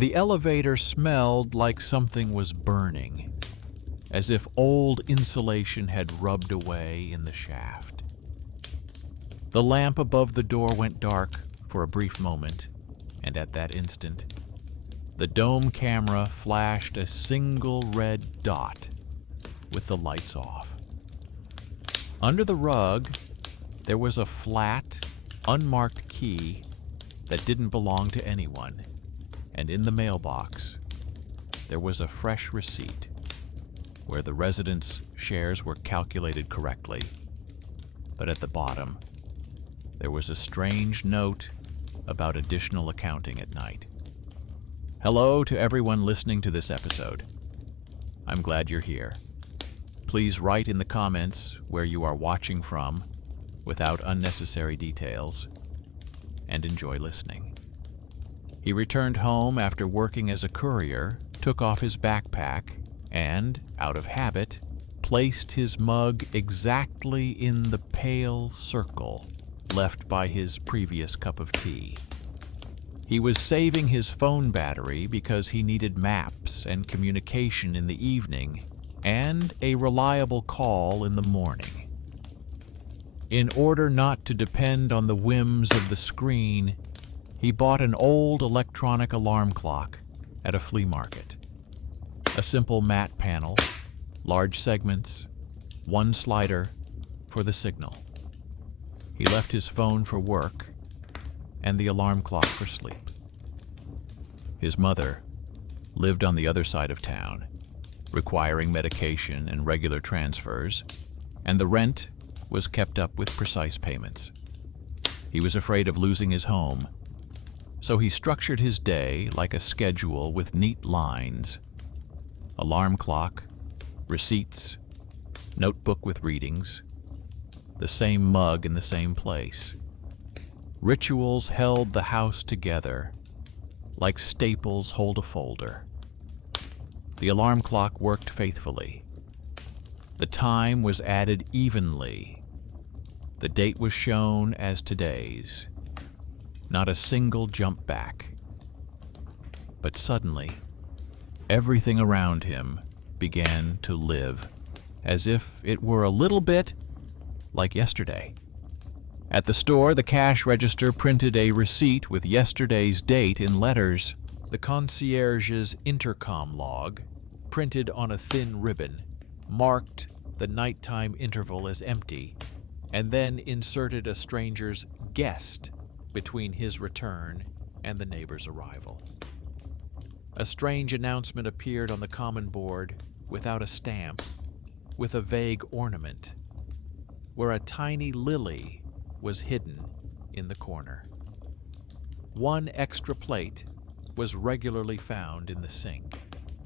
The elevator smelled like something was burning, as if old insulation had rubbed away in the shaft. The lamp above the door went dark for a brief moment, and at that instant, the dome camera flashed a single red dot with the lights off. Under the rug, there was a flat, unmarked key that didn't belong to anyone, and in the mailbox, there was a fresh receipt where the residents' shares were calculated correctly, but at the bottom, there was a strange note about additional accounting at night. Hello to everyone listening to this episode. I'm glad you're here. Please write in the comments where you are watching from without unnecessary details, and enjoy listening. He returned home after working as a courier, took off his backpack, and, out of habit, placed his mug exactly in the pale circle left by his previous cup of tea. He was saving his phone battery because he needed maps and communication in the evening and a reliable call in the morning. In order not to depend on the whims of the screen, he bought an old electronic alarm clock at a flea market. A simple matte panel, large segments, one slider for the signal. He left his phone for work and the alarm clock for sleep. His mother lived on the other side of town, requiring medication and regular transfers, and the rent was kept up with precise payments. He was afraid of losing his home, so he structured his day like a schedule with neat lines: alarm clock, receipts, notebook with readings, the same mug in the same place. Rituals held the house together, like staples hold a folder. The alarm clock worked faithfully. The time was added evenly. The date was shown as today's. Not a single jump back. But suddenly, everything around him began to live, as if it were a little bit like yesterday. At the store, the cash register printed a receipt with yesterday's date in letters. The concierge's intercom log, printed on a thin ribbon, marked the nighttime interval as empty, and then inserted a stranger's guest between his return and the neighbor's arrival. A strange announcement appeared on the common board without a stamp, with a vague ornament, where a tiny lily was hidden in the corner. One extra plate was regularly found in the sink,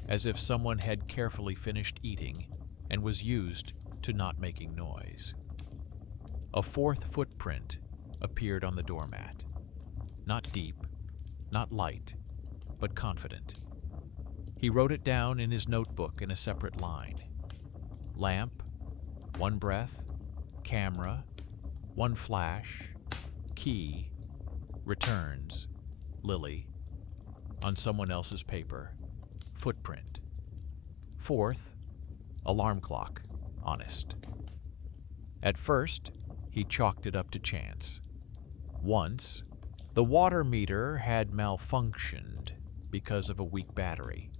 as if someone had carefully finished eating and was used to not making noise. A fourth footprint appeared on the doormat. Not deep, not light, but confident. He wrote it down in his notebook in a separate line. Lamp, one breath, camera, one flash, key, returns, lily, on someone else's paper, footprint. Fourth, alarm clock, honest. At first, he chalked it up to chance. Once, the water meter had malfunctioned because of a weak battery.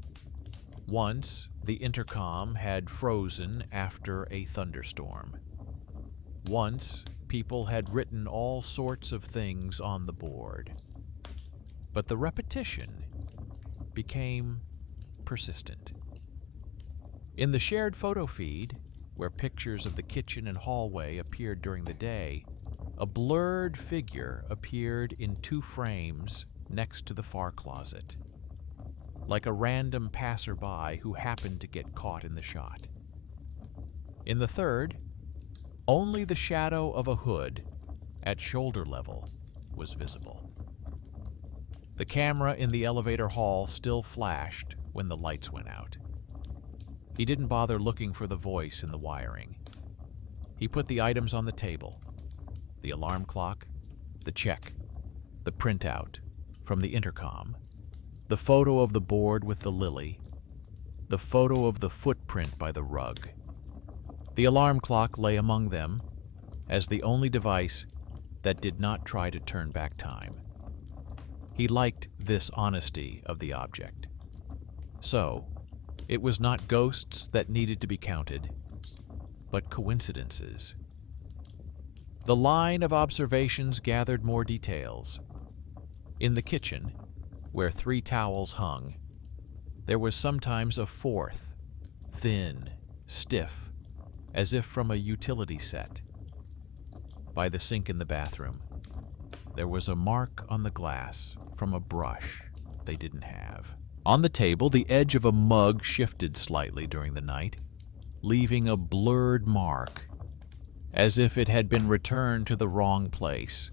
Once, the intercom had frozen after a thunderstorm. Once, people had written all sorts of things on the board. But the repetition became persistent. In the shared photo feed, where pictures of the kitchen and hallway appeared during the day, a blurred figure appeared in 2 frames next to the far closet, like a random passerby who happened to get caught in the shot. In the third, only the shadow of a hood at shoulder level was visible. The camera in the elevator hall still flashed when the lights went out. He didn't bother looking for the voice in the wiring. He put the items on the table: the alarm clock, the check, the printout from the intercom, the photo of the board with the lily, the photo of the footprint by the rug. The alarm clock lay among them as the only device that did not try to turn back time. He liked this honesty of the object. So, it was not ghosts that needed to be counted, but coincidences. The line of observations gathered more details. In the kitchen, where 3 towels hung, there was sometimes a 4th, thin, stiff, as if from a utility set. By the sink in the bathroom, there was a mark on the glass from a brush they didn't have. On the table, the edge of a mug shifted slightly during the night, leaving a blurred mark, as if it had been returned to the wrong place.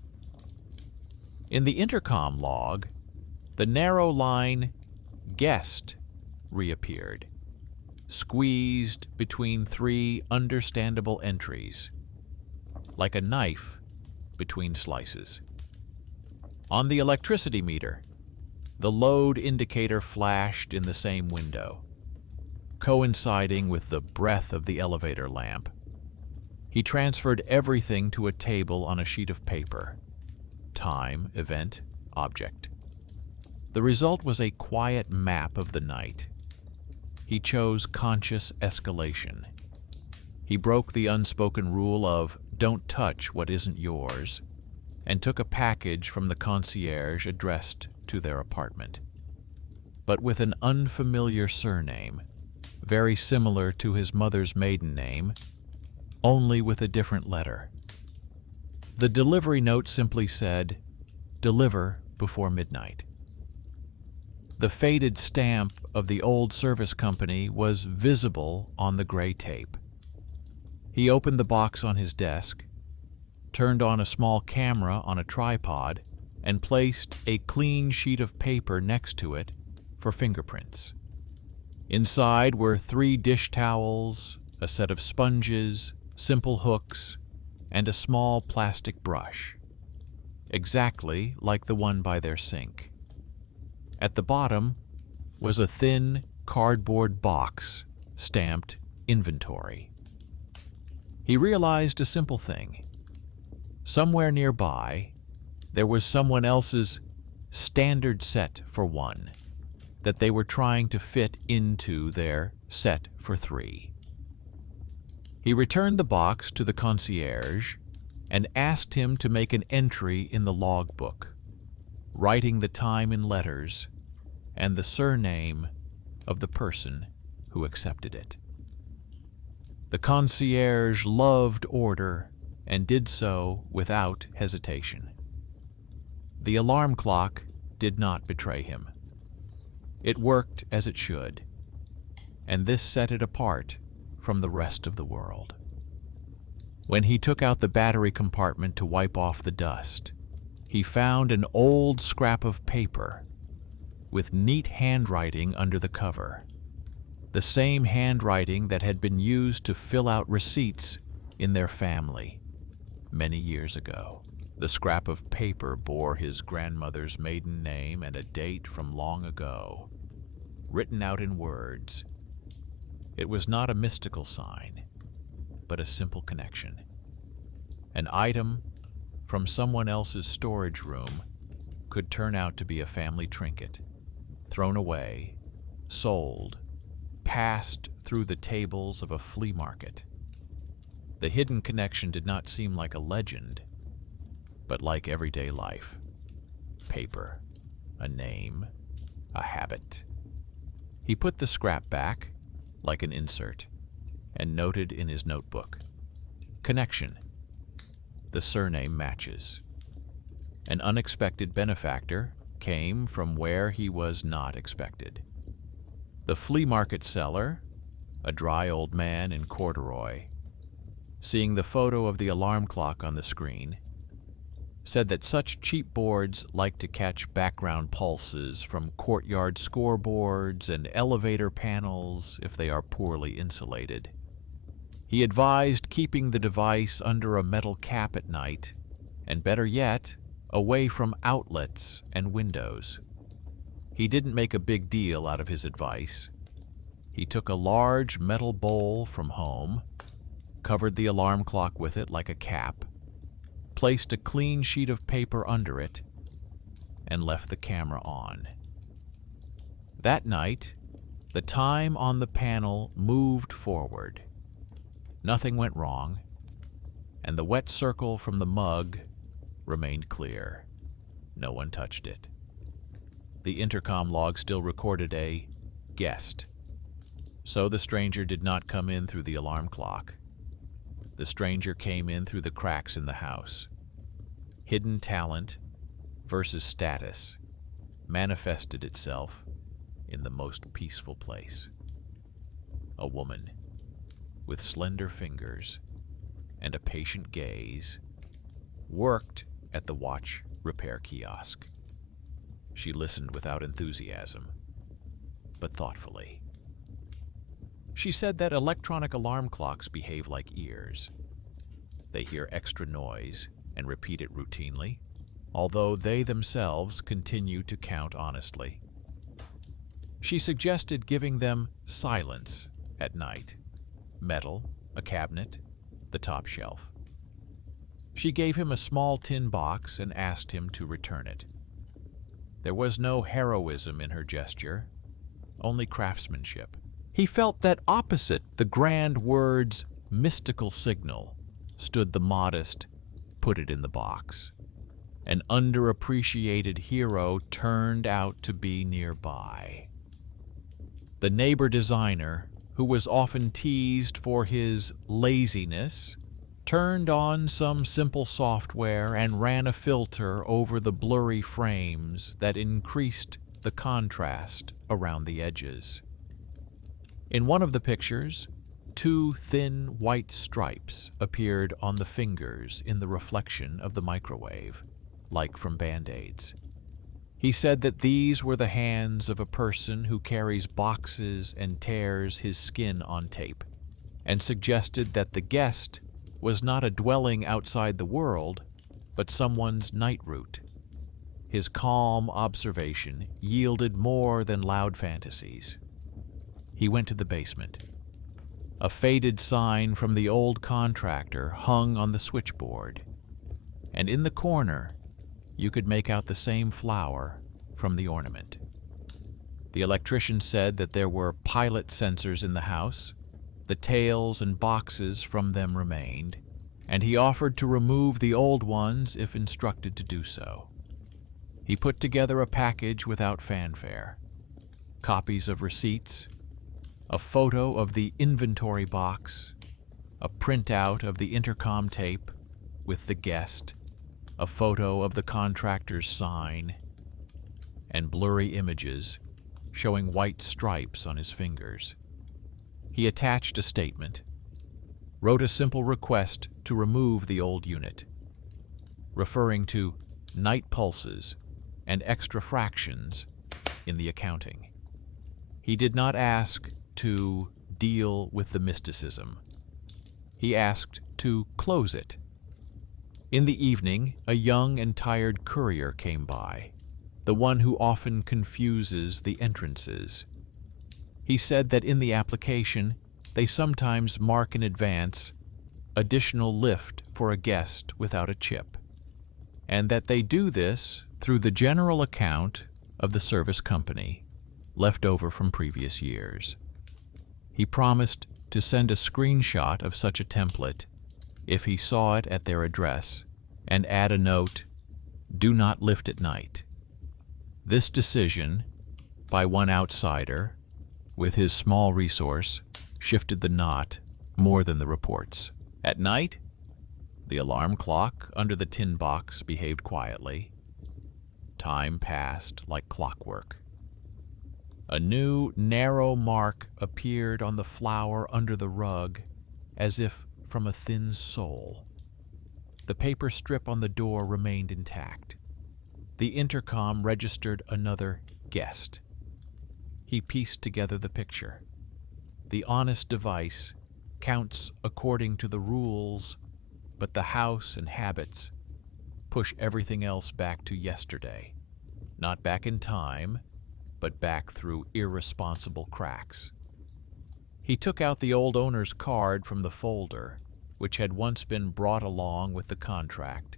In the intercom log, the narrow line "guest" reappeared, squeezed between 3 understandable entries, like a knife between slices. On the electricity meter, the load indicator flashed in the same window, coinciding with the breath of the elevator lamp. He transferred everything to a table on a sheet of paper: time, event, object. The result was a quiet map of the night. He chose conscious escalation. He broke the unspoken rule of "don't touch what isn't yours," and took a package from the concierge addressed to their apartment, but with an unfamiliar surname, very similar to his mother's maiden name, only with a different letter. The delivery note simply said, "Deliver before midnight." The faded stamp of the old service company was visible on the gray tape. He opened the box on his desk, turned on a small camera on a tripod, and placed a clean sheet of paper next to it for fingerprints. Inside were 3 dish towels, a set of sponges, simple hooks, and a small plastic brush, exactly like the one by their sink. At the bottom was a thin cardboard box stamped "Inventory." He realized a simple thing. Somewhere nearby, there was someone else's standard set for 1 that they were trying to fit into their set for 3. He returned the box to the concierge and asked him to make an entry in the logbook, writing the time in letters and the surname of the person who accepted it. The concierge loved order and did so without hesitation. The alarm clock did not betray him. It worked as it should, and this set it apart from the rest of the world. When he took out the battery compartment to wipe off the dust, he found an old scrap of paper with neat handwriting under the cover, the same handwriting that had been used to fill out receipts in their family many years ago. The scrap of paper bore his grandmother's maiden name and a date from long ago, written out in words. It was not a mystical sign, but a simple connection. An item from someone else's storage room could turn out to be a family trinket, thrown away, sold, passed through the tables of a flea market. The hidden connection did not seem like a legend, but like everyday life. Paper, a name, a habit. He put the scrap back, like an insert, and noted in his notebook: connection. The surname matches. An unexpected benefactor came from where he was not expected. The flea market seller, a dry old man in corduroy, seeing the photo of the alarm clock on the screen, said that such cheap boards like to catch background pulses from courtyard scoreboards and elevator panels if they are poorly insulated. He advised keeping the device under a metal cap at night, and better yet, away from outlets and windows. He didn't make a big deal out of his advice. He took a large metal bowl from home, covered the alarm clock with it like a cap, placed a clean sheet of paper under it, and left the camera on. That night, the time on the panel moved forward. Nothing went wrong, and the wet circle from the mug remained clear. No one touched it. The intercom log still recorded a guest, so the stranger did not come in through the alarm clock. The stranger came in through the cracks in the house. Hidden talent versus status manifested itself in the most peaceful place. A woman with slender fingers and a patient gaze worked at the watch repair kiosk. She listened without enthusiasm, but thoughtfully. She said that electronic alarm clocks behave like ears. They hear extra noise and repeat it routinely, although they themselves continue to count honestly. She suggested giving them silence at night, metal, a cabinet, the top shelf. She gave him a small tin box and asked him to return it. There was no heroism in her gesture, only craftsmanship. He felt that opposite the grand word's mystical signal stood the modest, put it in the box. An underappreciated hero turned out to be nearby. The neighbor designer, who was often teased for his laziness, turned on some simple software and ran a filter over the blurry frames that increased the contrast around the edges. In one of the pictures, 2 thin white stripes appeared on the fingers in the reflection of the microwave, like from Band-Aids. He said that these were the hands of a person who carries boxes and tears his skin on tape, and suggested that the guest was not a dwelling outside the world, but someone's night route. His calm observation yielded more than loud fantasies. He went to the basement. A faded sign from the old contractor hung on the switchboard, and in the corner, you could make out the same flower from the ornament. The electrician said that there were pilot sensors in the house. The tails and boxes from them remained, and he offered to remove the old ones if instructed to do so. He put together a package without fanfare, copies of receipts, a photo of the inventory box, a printout of the intercom tape with the guest, a photo of the contractor's sign, and blurry images showing white stripes on his fingers. He attached a statement, wrote a simple request to remove the old unit, referring to night pulses and extra fractions in the accounting. He did not ask to deal with the mysticism. He asked to close it. In the evening, a young and tired courier came by, the one who often confuses the entrances. He said that in the application, they sometimes mark in advance additional lift for a guest without a chip, and that they do this through the general account of the service company, left over from previous years. He promised to send a screenshot of such a template if he saw it at their address, and add a note, "Do not lift at night." This decision, by one outsider, with his small resource, shifted the knot more than the reports. At night, the alarm clock under the tin box behaved quietly. Time passed like clockwork. A new, narrow mark appeared on the flower under the rug, as if from a thin sole. The paper strip on the door remained intact. The intercom registered another guest. He pieced together the picture. The honest device counts according to the rules, but the house and habits push everything else back to yesterday. Not back in time, but back through irresponsible cracks. He took out the old owner's card from the folder, which had once been brought along with the contract,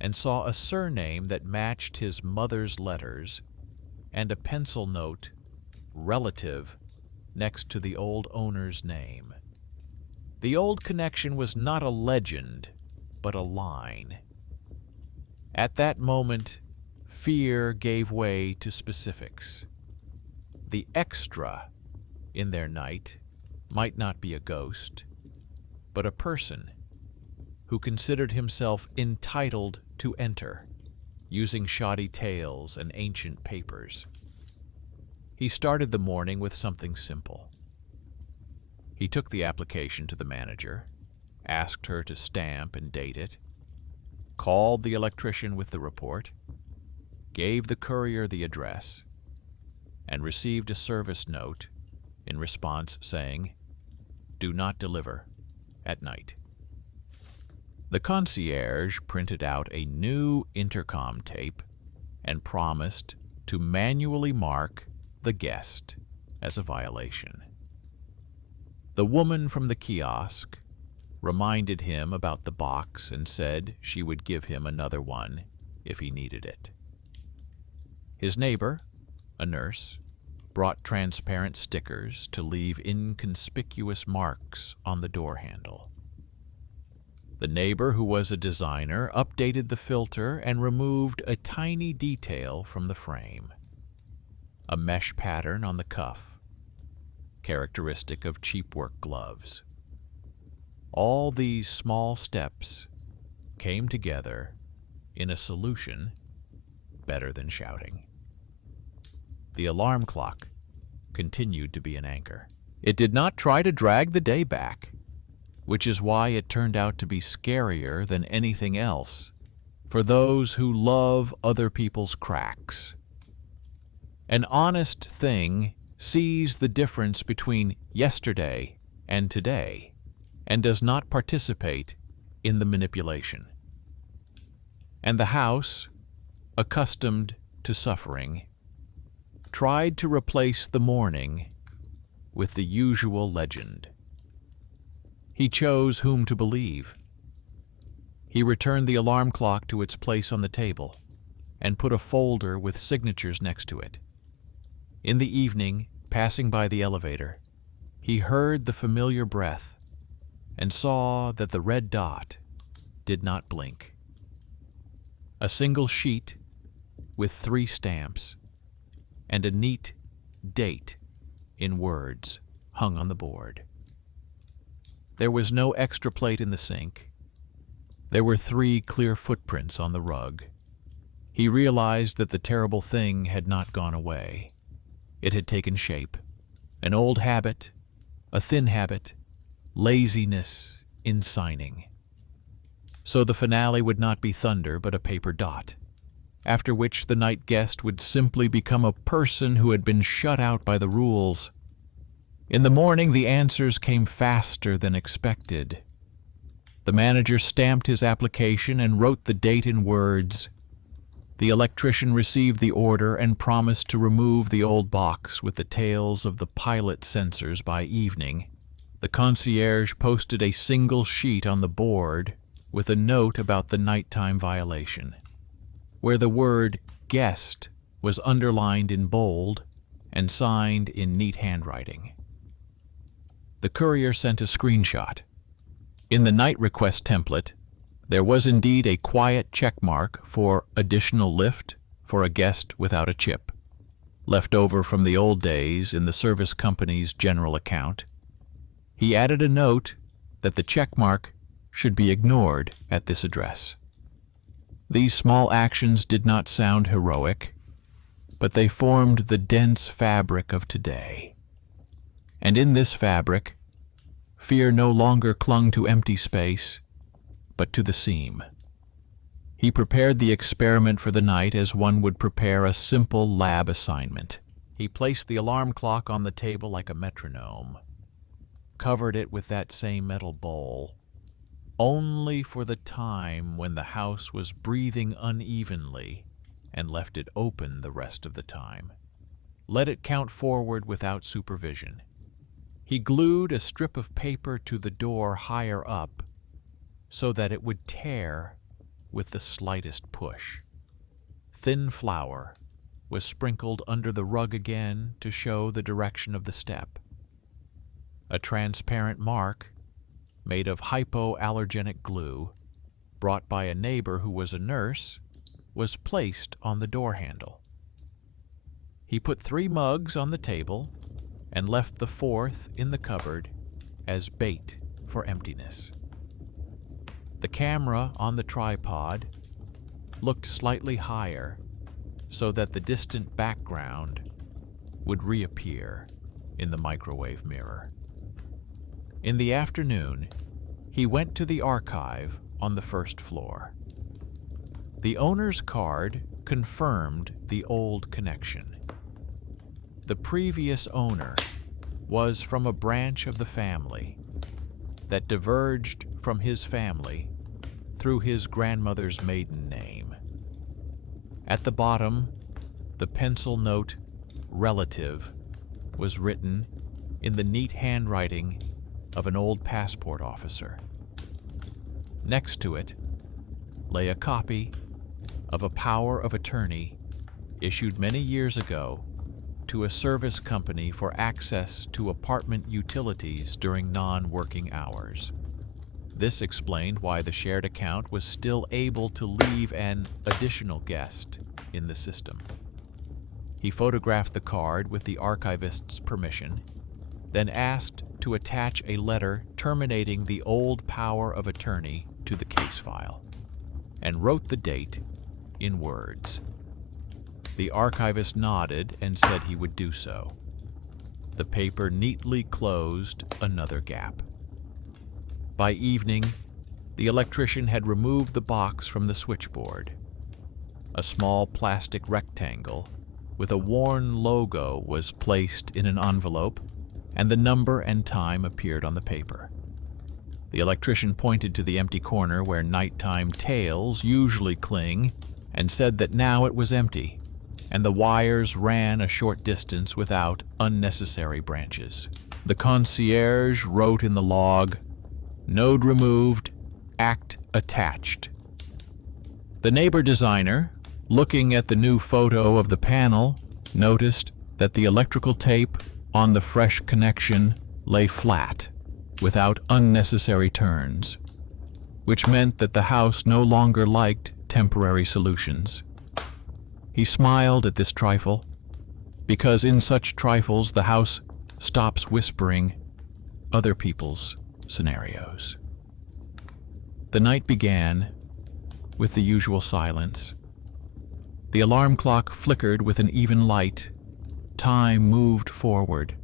and saw a surname that matched his mother's letters and a pencil note, relative, next to the old owner's name. The old connection was not a legend, but a line. At that moment, fear gave way to specifics. The extra in their night might not be a ghost, but a person who considered himself entitled to enter, using shoddy tales and ancient papers. He started the morning with something simple. He took the application to the manager, asked her to stamp and date it, called the electrician with the report, gave the courier the address, and received a service note in response saying, "Do not deliver at night." The concierge printed out a new intercom tape and promised to manually mark the guest as a violation. The woman from the kiosk reminded him about the box and said she would give him another one if he needed it. His neighbor, a nurse, brought transparent stickers to leave inconspicuous marks on the door handle. The neighbor, who was a designer, updated the filter and removed a tiny detail from the frame. A mesh pattern on the cuff, characteristic of cheap work gloves. All these small steps came together in a solution better than shouting. The alarm clock continued to be an anchor. It did not try to drag the day back, which is why it turned out to be scarier than anything else for those who love other people's cracks. An honest thing sees the difference between yesterday and today and does not participate in the manipulation. And the house, accustomed to suffering, tried to replace the morning with the usual legend. He chose whom to believe. He returned the alarm clock to its place on the table and put a folder with signatures next to it. In the evening, passing by the elevator, he heard the familiar breath and saw that the red dot did not blink. A single sheet with 3 stamps and a neat date in words hung on the board. There was no extra plate in the sink. There were 3 clear footprints on the rug. He realized that the terrible thing had not gone away. It had taken shape. An old habit, a thin habit, laziness in signing. So the finale would not be thunder, but a paper dot, after which the night guest would simply become a person who had been shut out by the rules. In the morning, the answers came faster than expected. The manager stamped his application and wrote the date in words. The electrician received the order and promised to remove the old box with the tails of the pilot sensors by evening. The concierge posted a single sheet on the board with a note about the nighttime violation, where the word guest was underlined in bold and signed in neat handwriting. The courier sent a screenshot. In the night request template, there was indeed a quiet check mark for additional lift for a guest without a chip, left over from the old days in the service company's general account. He added a note that the check mark should be ignored at this address. These small actions did not sound heroic, but they formed the dense fabric of today. And in this fabric, fear no longer clung to empty space, but to the seam. He prepared the experiment for the night as one would prepare a simple lab assignment. He placed the alarm clock on the table like a metronome, covered it with that same metal bowl, only for the time when the house was breathing unevenly, and left it open the rest of the time. let it count forward without supervision. He glued a strip of paper to the door higher up so that it would tear with the slightest push. Thin flour was sprinkled under the rug again to show the direction of the step. A transparent mark, made of hypoallergenic glue, brought by a neighbor who was a nurse, was placed on the door handle. He put 3 mugs on the table and left the 4th in the cupboard as bait for emptiness. The camera on the tripod looked slightly higher so that the distant background would reappear in the microwave mirror. In the afternoon, he went to the archive on the 1st floor. The owner's card confirmed the old connection. The previous owner was from a branch of the family that diverged from his family through his grandmother's maiden name. At the bottom, the pencil note "relative" was written in the neat handwriting of an old passport officer. Next to it lay a copy of a power of attorney issued many years ago to a service company for access to apartment utilities during non-working hours. This explained why the shared account was still able to leave an additional guest in the system. He photographed the card with the archivist's permission, then asked to attach a letter terminating the old power of attorney to the case file, and wrote the date in words. The archivist nodded and said he would do so. The paper neatly closed another gap. By evening, the electrician had removed the box from the switchboard. A small plastic rectangle with a worn logo was placed in an envelope, and the number and time appeared on the paper. The electrician pointed to the empty corner where nighttime tails usually cling and said that now it was empty, and the wires ran a short distance without unnecessary branches. The concierge wrote in the log, "Node removed, act attached." The neighbor designer, looking at the new photo of the panel, noticed that the electrical tape on the fresh connection lay flat, without unnecessary turns, which meant that the house no longer liked temporary solutions. He smiled at this trifle, because in such trifles the house stops whispering other people's scenarios. The night began with the usual silence. The alarm clock flickered with an even light. Time moved forward.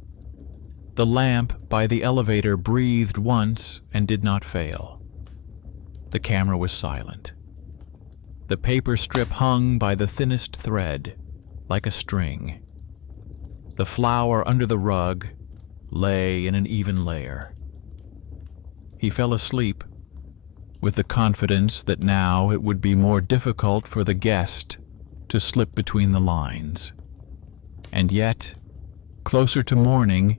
The lamp by the elevator breathed once and did not fail. The camera was silent. The paper strip hung by the thinnest thread, like a string. The flour under the rug lay in an even layer. He fell asleep with the confidence that now it would be more difficult for the guest to slip between the lines. And yet, closer to morning,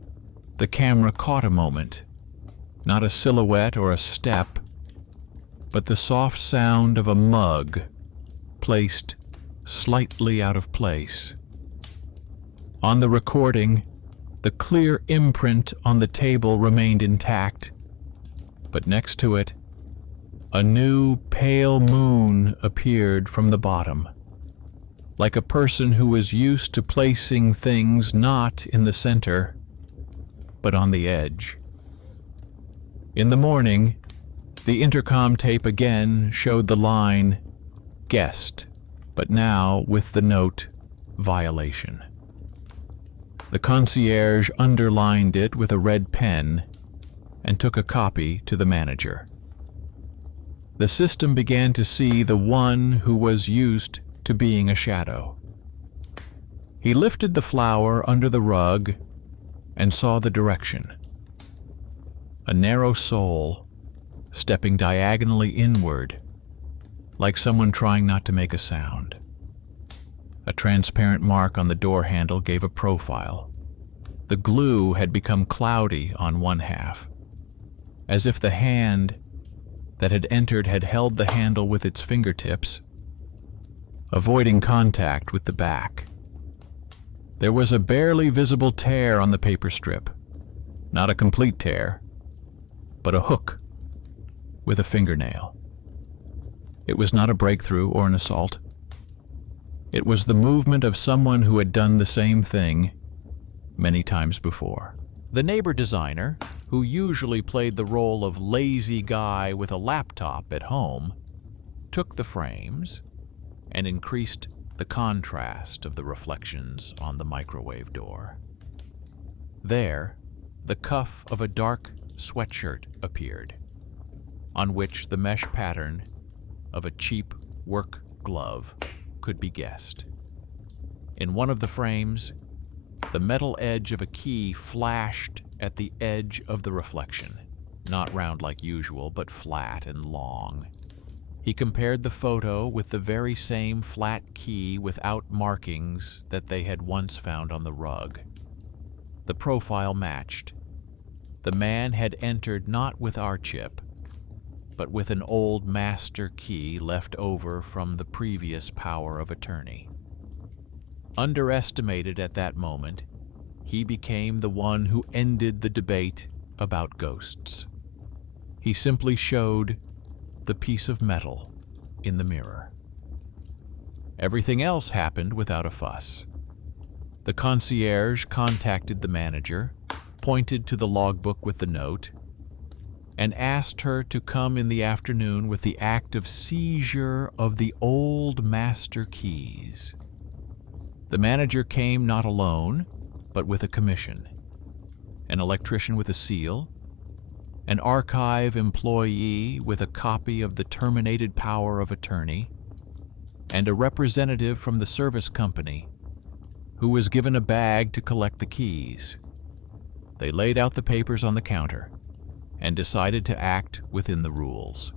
the camera caught a moment, not a silhouette or a step, but the soft sound of a mug placed slightly out of place. On the recording, the clear imprint on the table remained intact, but next to it, a new pale moon appeared from the bottom, like a person who was used to placing things not in the center, but on the edge. In the morning, the intercom tape again showed the line, "Guest," but now with the note, "Violation." The concierge underlined it with a red pen and took a copy to the manager. The system began to see the one who was used to being a shadow. He lifted the flour under the rug and saw the direction. A narrow soul stepping diagonally inward, like someone trying not to make a sound. A transparent mark on the door handle gave a profile. The glue had become cloudy on one half, as if the hand that had entered had held the handle with its fingertips, avoiding contact with the back. There was a barely visible tear on the paper strip. Not a complete tear, but a hook with a fingernail. It was not a breakthrough or an assault. It was the movement of someone who had done the same thing many times before. The neighbor designer, who usually played the role of lazy guy with a laptop at home, took the frames and increased the contrast of the reflections on the microwave door. There, the cuff of a dark sweatshirt appeared, on which the mesh pattern of a cheap work glove could be guessed. In one of the frames, the metal edge of a key flashed at the edge of the reflection, not round like usual, but flat and long. He compared the photo with the very same flat key without markings that they had once found on the rug. The profile matched. The man had entered not with our chip, but with an old master key left over from the previous power of attorney. Underestimated at that moment, he became the one who ended the debate about ghosts. He simply showed the piece of metal in the mirror. Everything else happened without a fuss. The concierge contacted the manager, pointed to the logbook with the note, and asked her to come in the afternoon with the active seizure of the old master keys. The manager came not alone, but with a commission, an electrician with a seal, an archive employee with a copy of the terminated power of attorney, and a representative from the service company who was given a bag to collect the keys. They laid out the papers on the counter and decided to act within the rules.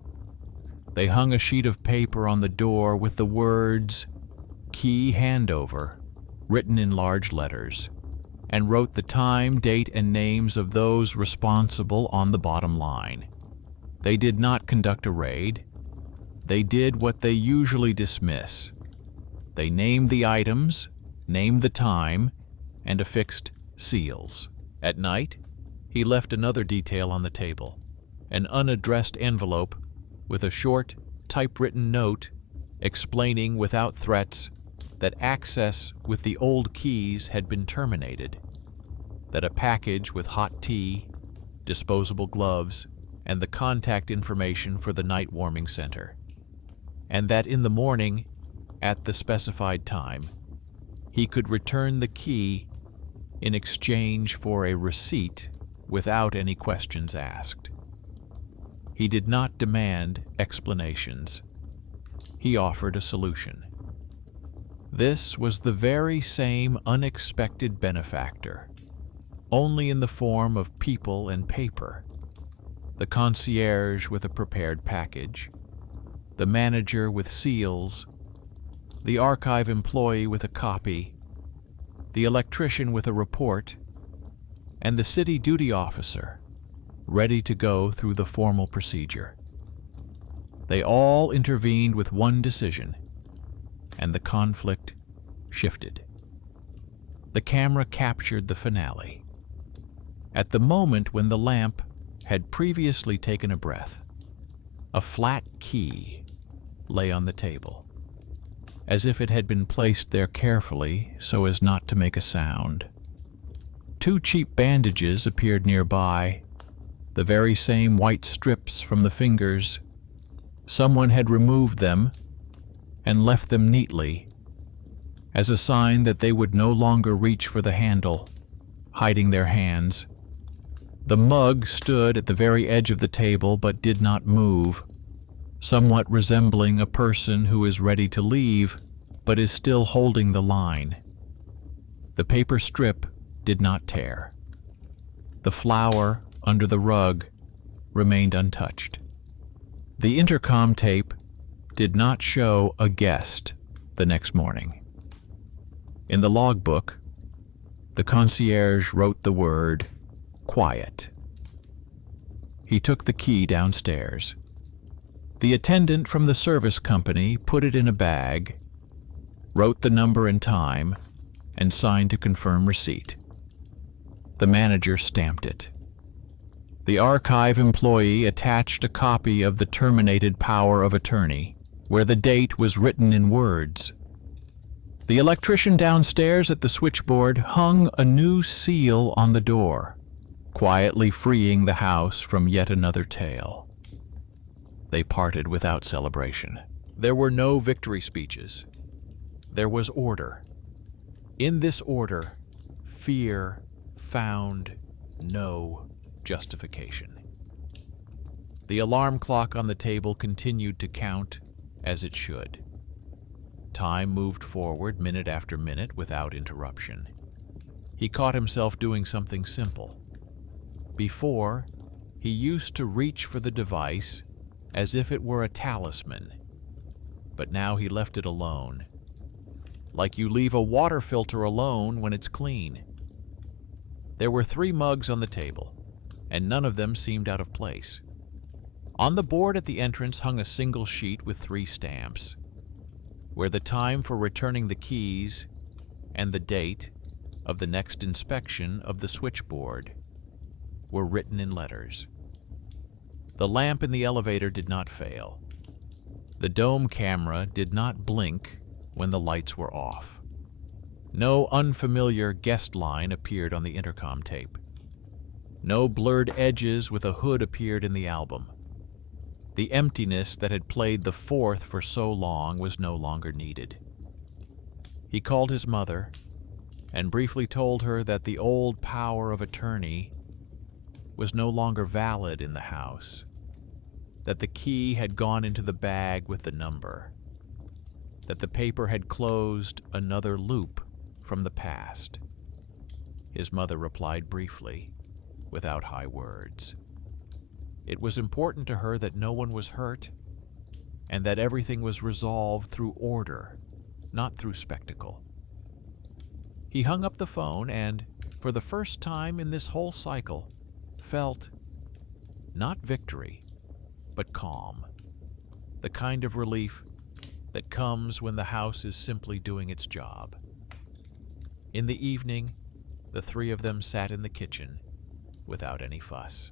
They hung a sheet of paper on the door with the words "Key Handover" written in large letters, and wrote the time, date, and names of those responsible on the bottom line. They did not conduct a raid. They did what they usually dismiss. They named the items, named the time, and affixed seals. At night, he left another detail on the table, an unaddressed envelope with a short, typewritten note explaining without threats that access with the old keys had been terminated, that a package with hot tea, disposable gloves, and the contact information for the night warming center, and that in the morning, at the specified time, he could return the key in exchange for a receipt without any questions asked. He did not demand explanations. He offered a solution. This was the very same unexpected benefactor, only in the form of people and paper. The concierge with a prepared package, the manager with seals, the archive employee with a copy, the electrician with a report, and the city duty officer, ready to go through the formal procedure. They all intervened with one decision, and the conflict shifted. The camera captured the finale. At the moment when the lamp had previously taken a breath, a flat key lay on the table, as if it had been placed there carefully so as not to make a sound. 2 cheap bandages appeared nearby, the very same white strips from the fingers. Someone had removed them and left them neatly, as a sign that they would no longer reach for the handle, hiding their hands. The mug stood at the very edge of the table but did not move, somewhat resembling a person who is ready to leave but is still holding the line. The paper strip did not tear. The flower under the rug remained untouched. The intercom tape did not show a guest the next morning. In the logbook, the concierge wrote the word quiet. He took the key downstairs. The attendant from the service company put it in a bag, wrote the number and time, and signed to confirm receipt. The manager stamped it. The archive employee attached a copy of the terminated power of attorney, where the date was written in words. The electrician downstairs at the switchboard hung a new seal on the door, quietly freeing the house from yet another tale. They parted without celebration. There were no victory speeches. There was order. In this order, fear found no justification. The alarm clock on the table continued to count as it should. Time moved forward minute after minute without interruption. He caught himself doing something simple. Before, he used to reach for the device as if it were a talisman, but now he left it alone, like you leave a water filter alone when it's clean. There were 3 mugs on the table, and none of them seemed out of place. On the board at the entrance hung a single sheet with 3 stamps, where the time for returning the keys and the date of the next inspection of the switchboard were written in letters. The lamp in the elevator did not fail. The dome camera did not blink when the lights were off. No unfamiliar guest line appeared on the intercom tape. No blurred edges with a hood appeared in the album. The emptiness that had played the 4th for so long was no longer needed. He called his mother and briefly told her that the old power of attorney was no longer valid in the house, that the key had gone into the bag with the number, that the paper had closed another loop from the past. His mother replied briefly, without high words. It was important to her that no one was hurt, and that everything was resolved through order, not through spectacle. He hung up the phone and, for the first time in this whole cycle, felt not victory, but calm, the kind of relief that comes when the house is simply doing its job. In the evening, the 3 of them sat in the kitchen without any fuss.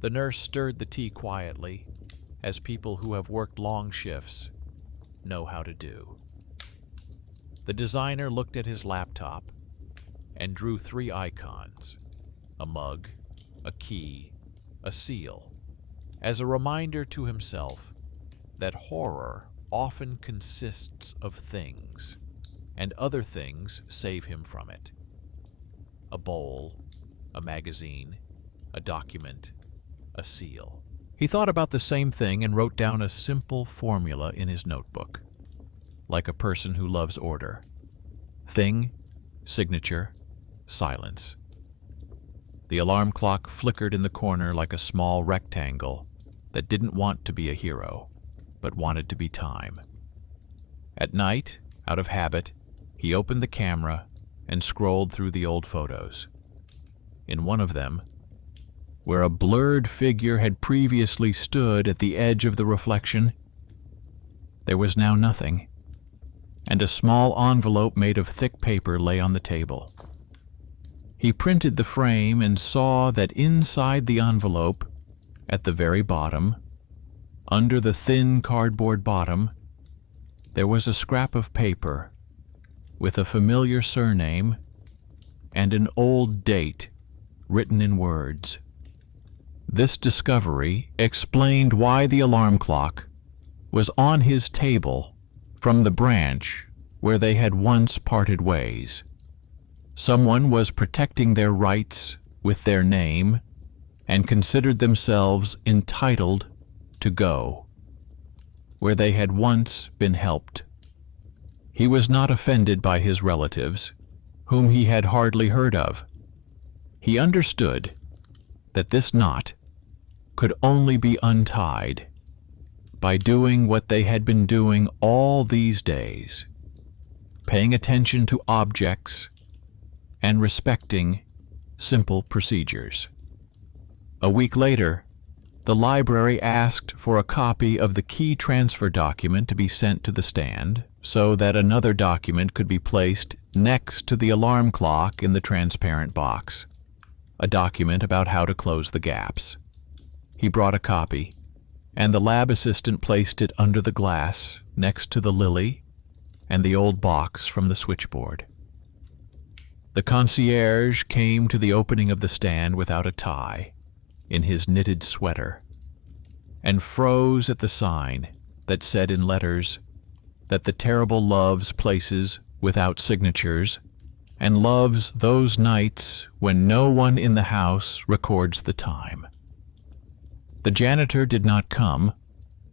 The nurse stirred the tea quietly, as people who have worked long shifts know how to do. The designer looked at his laptop and drew 3 icons, a mug, a key, a seal, as a reminder to himself that horror often consists of things, and other things save him from it. A bowl, a magazine, a document, a seal. He thought about the same thing and wrote down a simple formula in his notebook, like a person who loves order. Thing, signature, silence. The alarm clock flickered in the corner like a small rectangle that didn't want to be a hero, but wanted to be time. At night, out of habit, he opened the camera and scrolled through the old photos. In one of them, where a blurred figure had previously stood at the edge of the reflection, there was now nothing, and a small envelope made of thick paper lay on the table. He printed the frame and saw that inside the envelope, at the very bottom, under the thin cardboard bottom, there was a scrap of paper with a familiar surname and an old date written in words. This discovery explained why the alarm clock was on his table from the branch where they had once parted ways. Someone was protecting their rights with their name and considered themselves entitled to go where they had once been helped. He was not offended by his relatives, whom he had hardly heard of. He understood that this knot could only be untied by doing what they had been doing all these days, paying attention to objects, and respecting simple procedures. A week later, the library asked for a copy of the key transfer document to be sent to the stand so that another document could be placed next to the alarm clock in the transparent box, a document about how to close the gaps. He brought a copy, and the lab assistant placed it under the glass next to the lily and the old box from the switchboard. The concierge came to the opening of the stand without a tie, in his knitted sweater, and froze at the sign that said in letters that the terrible loves places without signatures and loves those nights when no one in the house records the time. The janitor did not come,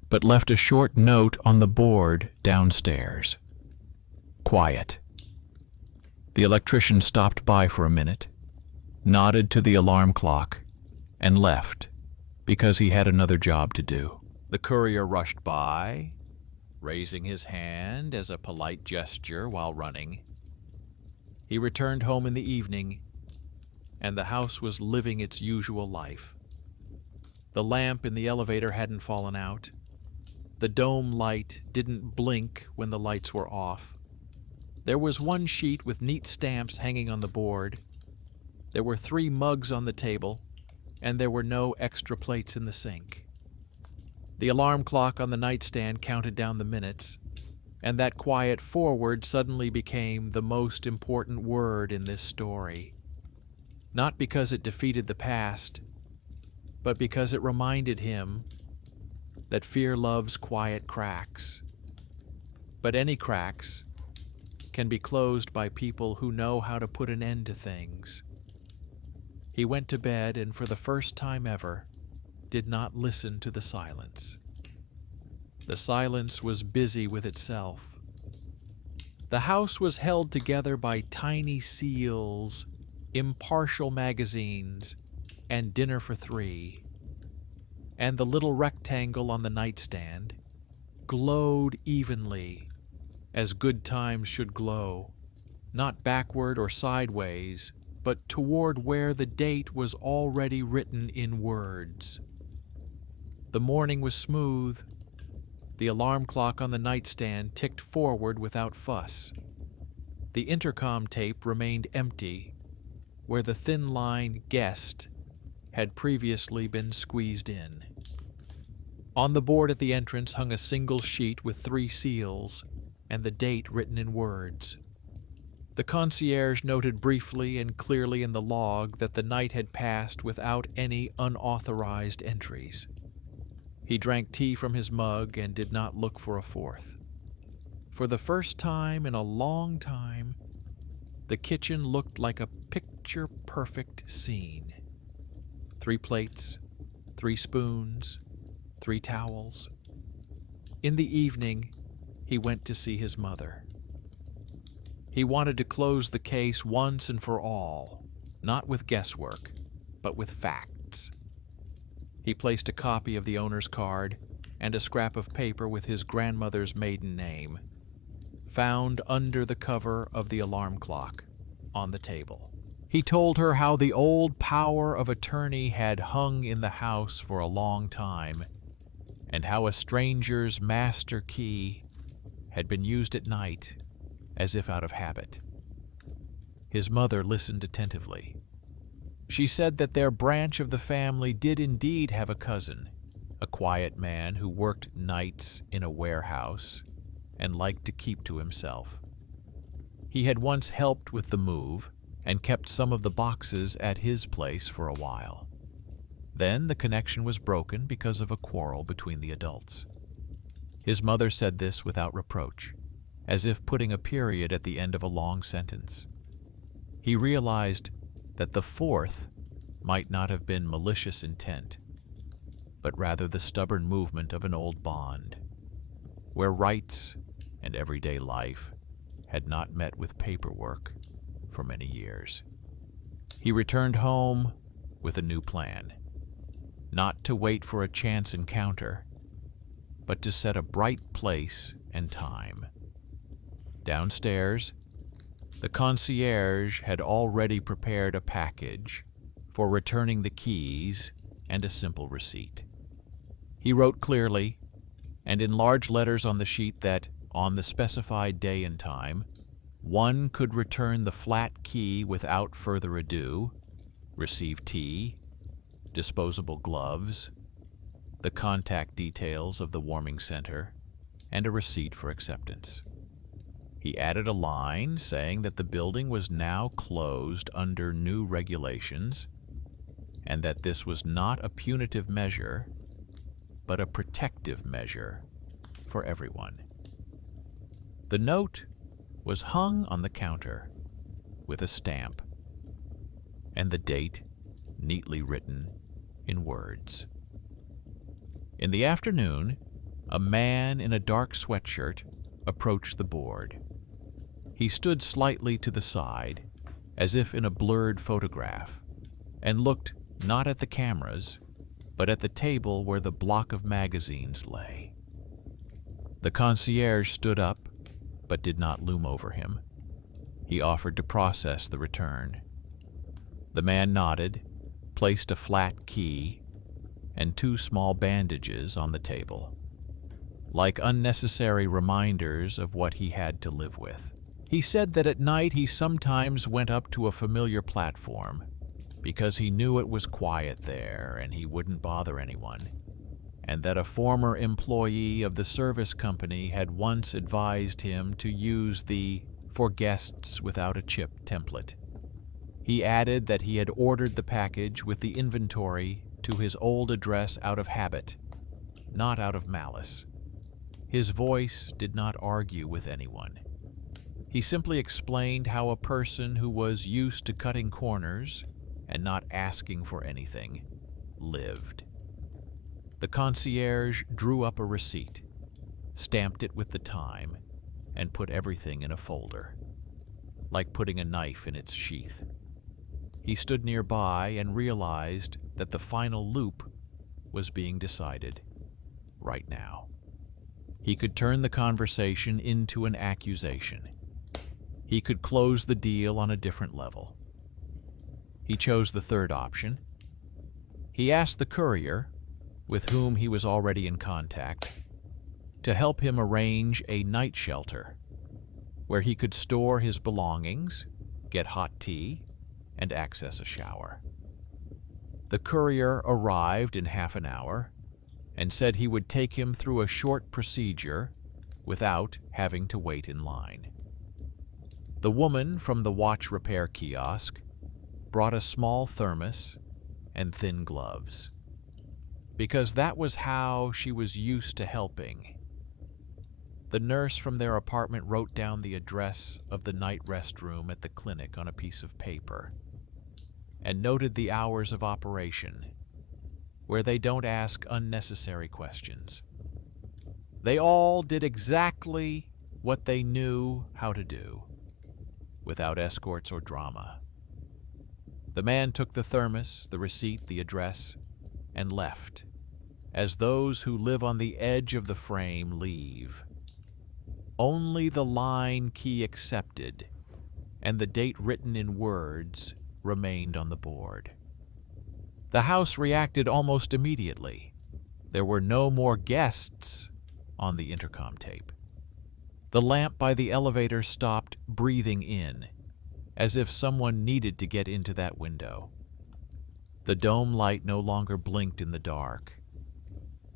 but left a short note on the board downstairs. Quiet. The electrician stopped by for a minute, nodded to the alarm clock, and left because he had another job to do. The courier rushed by, raising his hand as a polite gesture while running. He returned home in the evening, and the house was living its usual life. The lamp in the elevator hadn't fallen out. The dome light didn't blink when the lights were off. There was one sheet with neat stamps hanging on the board. There were 3 mugs on the table, and there were no extra plates in the sink. The alarm clock on the nightstand counted down the minutes, and that quiet forward suddenly became the most important word in this story. Not because it defeated the past, but because it reminded him that fear loves quiet cracks. But any cracks can be closed by people who know how to put an end to things. He went to bed and for the first time ever did not listen to the silence. The silence was busy with itself. The house was held together by tiny seals, impartial magazines, and dinner for 3. And the little rectangle on the nightstand glowed evenly, as good times should glow, not backward or sideways, but toward where the date was already written in words. The morning was smooth. The alarm clock on the nightstand ticked forward without fuss. The intercom tape remained empty, where the thin line "guest" had previously been squeezed in. On the board at the entrance hung a single sheet with 3 seals and the date written in words. The concierge noted briefly and clearly in the log that the night had passed without any unauthorized entries. He drank tea from his mug and did not look for a 4th. For the first time in a long time, the kitchen looked like a picture-perfect scene. 3 plates, 3 spoons, 3 towels. In the evening, he went to see his mother. He wanted to close the case once and for all, not with guesswork, but with facts. He placed a copy of the owner's card and a scrap of paper with his grandmother's maiden name, found under the cover of the alarm clock, on the table. He told her how the old power of attorney had hung in the house for a long time, and how a stranger's master key had been used at night as if out of habit. His mother listened attentively. She said that their branch of the family did indeed have a cousin, a quiet man who worked nights in a warehouse and liked to keep to himself. He had once helped with the move and kept some of the boxes at his place for a while. Then the connection was broken because of a quarrel between the adults. His mother said this without reproach, as if putting a period at the end of a long sentence. He realized that the 4th might not have been malicious intent, but rather the stubborn movement of an old bond, where rights and everyday life had not met with paperwork for many years. He returned home with a new plan, not to wait for a chance encounter, but to set a bright place and time. Downstairs, the concierge had already prepared a package for returning the keys and a simple receipt. He wrote clearly, and in large letters on the sheet, that on the specified day and time, one could return the flat key without further ado, receive tea, disposable gloves, the contact details of the warming center, and a receipt for acceptance. He added a line saying that the building was now closed under new regulations and that this was not a punitive measure, but a protective measure for everyone. The note was hung on the counter with a stamp and the date neatly written in words. In the afternoon, a man in a dark sweatshirt approached the board. He stood slightly to the side, as if in a blurred photograph, and looked not at the cameras, but at the table where the block of magazines lay. The concierge stood up, but did not loom over him. He offered to process the return. The man nodded, placed a flat key and 2 small bandages on the table, like unnecessary reminders of what he had to live with. He said that at night he sometimes went up to a familiar platform because he knew it was quiet there and he wouldn't bother anyone, and that a former employee of the service company had once advised him to use the "for guests without a chip" template. He added that he had ordered the package with the inventory to his old address out of habit, not out of malice. His voice did not argue with anyone. He simply explained how a person who was used to cutting corners and not asking for anything lived. The concierge drew up a receipt, stamped it with the time, and put everything in a folder, like putting a knife in its sheath. He stood nearby and realized that the final loop was being decided right now. He could turn the conversation into an accusation. He could close the deal on a different level. He chose the third option. He asked the courier, with whom he was already in contact, to help him arrange a night shelter where he could store his belongings, get hot tea, and access a shower. The courier arrived in half an hour and said he would take him through a short procedure without having to wait in line. The woman from the watch repair kiosk brought a small thermos and thin gloves, because that was how she was used to helping. The nurse from their apartment wrote down the address of the night restroom at the clinic on a piece of paper and noted the hours of operation, where they don't ask unnecessary questions. They all did exactly what they knew how to do, without escorts or drama. The man took the thermos, the receipt, the address, and left, as those who live on the edge of the frame leave. Only the line "key accepted" and the date written in words remained on the board. The house reacted almost immediately. There were no more guests on the intercom tape. The lamp by the elevator stopped breathing in, as if someone needed to get into that window. The dome light no longer blinked in the dark.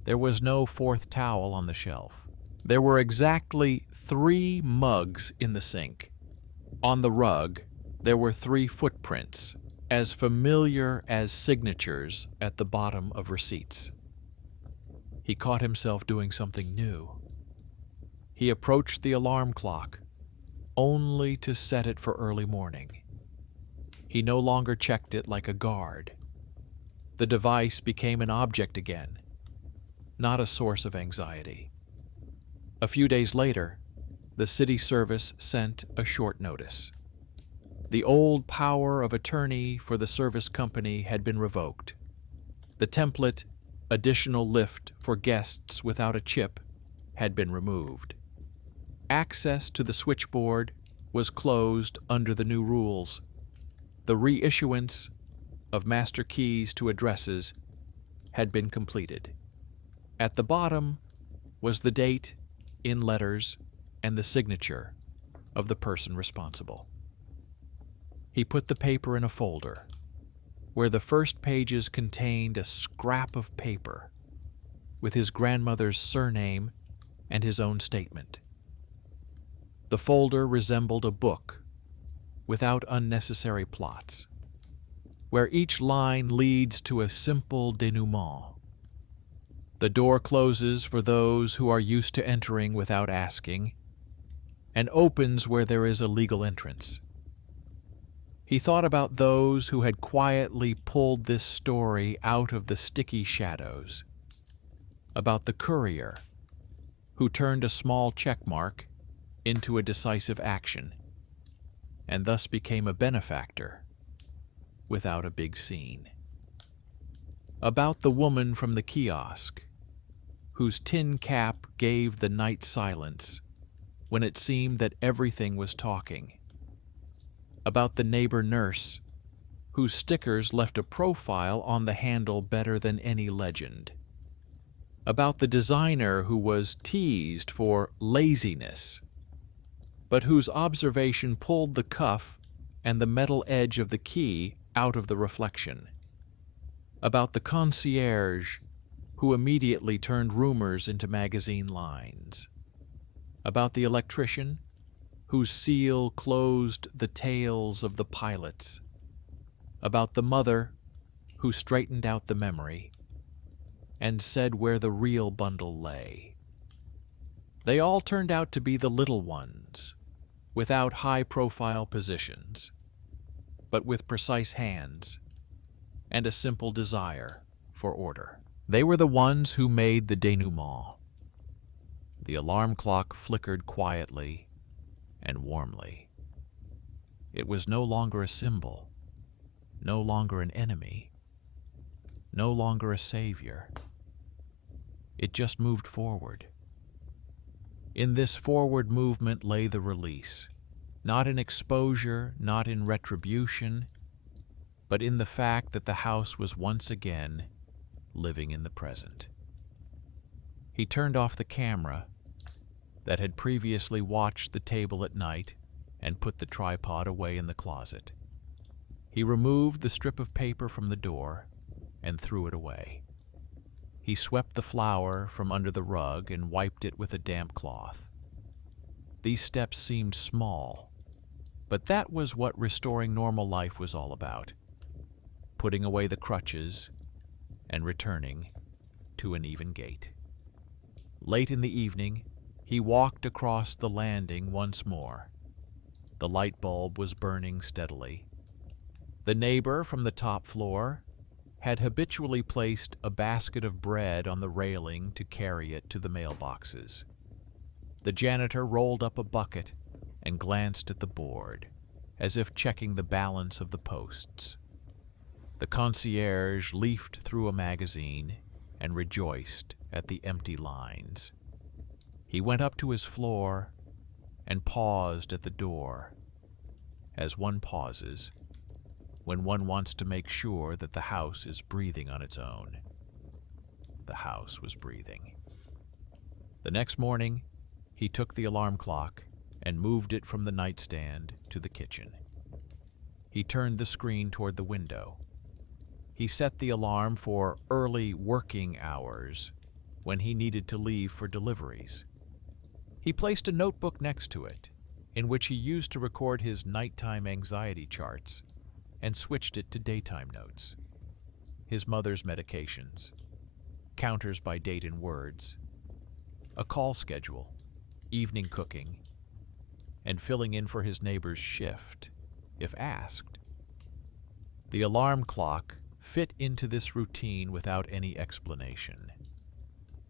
There was no fourth towel on the shelf. There were exactly 3 mugs in the sink. On the rug, there were 3 footprints, as familiar as signatures at the bottom of receipts. He caught himself doing something new. He approached the alarm clock, only to set it for early morning. He no longer checked it like a guard. The device became an object again, not a source of anxiety. A few days later, the city service sent a short notice. The old power of attorney for the service company had been revoked. The template, "additional lift for guests without a chip," had been removed. Access to the switchboard was closed under the new rules. The reissuance of master keys to addresses had been completed. At the bottom was the date in letters and the signature of the person responsible. He put the paper in a folder, where the first pages contained a scrap of paper with his grandmother's surname and his own statement. The folder resembled a book without unnecessary plots, where each line leads to a simple denouement. The door closes for those who are used to entering without asking, and opens where there is a legal entrance. He thought about those who had quietly pulled this story out of the sticky shadows, about the courier who turned a small checkmark into a decisive action, and thus became a benefactor without a big scene. About the woman from the kiosk, whose tin cap gave the night silence when it seemed that everything was talking. About the neighbor nurse, whose stickers left a profile on the handle better than any legend. About the designer who was teased for laziness, but whose observation pulled the cuff and the metal edge of the key out of the reflection. About the concierge who immediately turned rumors into magazine lines. About the electrician whose seal closed the tales of the pilots. About the mother who straightened out the memory and said where the real bundle lay. They all turned out to be the little ones, without high-profile positions, but with precise hands and a simple desire for order. They were the ones who made the denouement. The alarm clock flickered quietly and warmly. It was no longer a symbol, no longer an enemy, no longer a savior. It just moved forward. In this forward movement lay the release, not in exposure, not in retribution, but in the fact that the house was once again living in the present. He turned off the camera that had previously watched the table at night and put the tripod away in the closet. He removed the strip of paper from the door and threw it away. He swept the flour from under the rug and wiped it with a damp cloth. These steps seemed small, but that was what restoring normal life was all about. Putting away the crutches and returning to an even gait. Late in the evening, he walked across the landing once more. The light bulb was burning steadily. The neighbor from the top floor had habitually placed a basket of bread on the railing to carry it to the mailboxes. The janitor rolled up a bucket and glanced at the board, as if checking the balance of the posts. The concierge leafed through a magazine and rejoiced at the empty lines. He went up to his floor and paused at the door, as one pauses when one wants to make sure that the house is breathing on its own. The house was breathing. The next morning, he took the alarm clock and moved it from the nightstand to the kitchen. He turned the screen toward the window. He set the alarm for early working hours when he needed to leave for deliveries. He placed a notebook next to it, in which he used to record his nighttime anxiety charts, and switched it to daytime notes. His mother's medications, counters by date and words, a call schedule, evening cooking, and filling in for his neighbor's shift, if asked. The alarm clock fit into this routine without any explanation,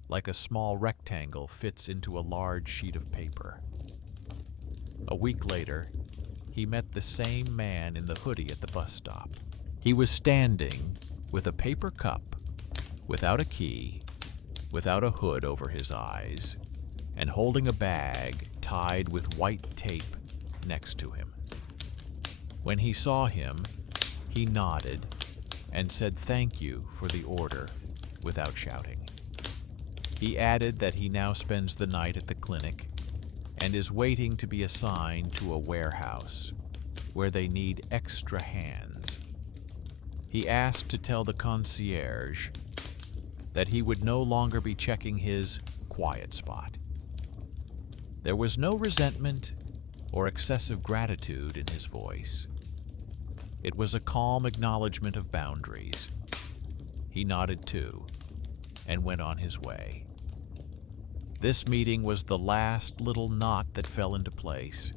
like a small rectangle fits into a large sheet of paper. A week later, he met the same man in the hoodie at the bus stop. He was standing with a paper cup, without a key, without a hood over his eyes, and holding a bag tied with white tape next to him. When he saw him, he nodded and said thank you for the order without shouting. He added that he now spends the night at the clinic and is waiting to be assigned to a warehouse where they need extra hands. He asked to tell the concierge that he would no longer be checking his quiet spot. There was no resentment or excessive gratitude in his voice. It was a calm acknowledgement of boundaries. He nodded too and went on his way. This meeting was the last little knot that fell into place.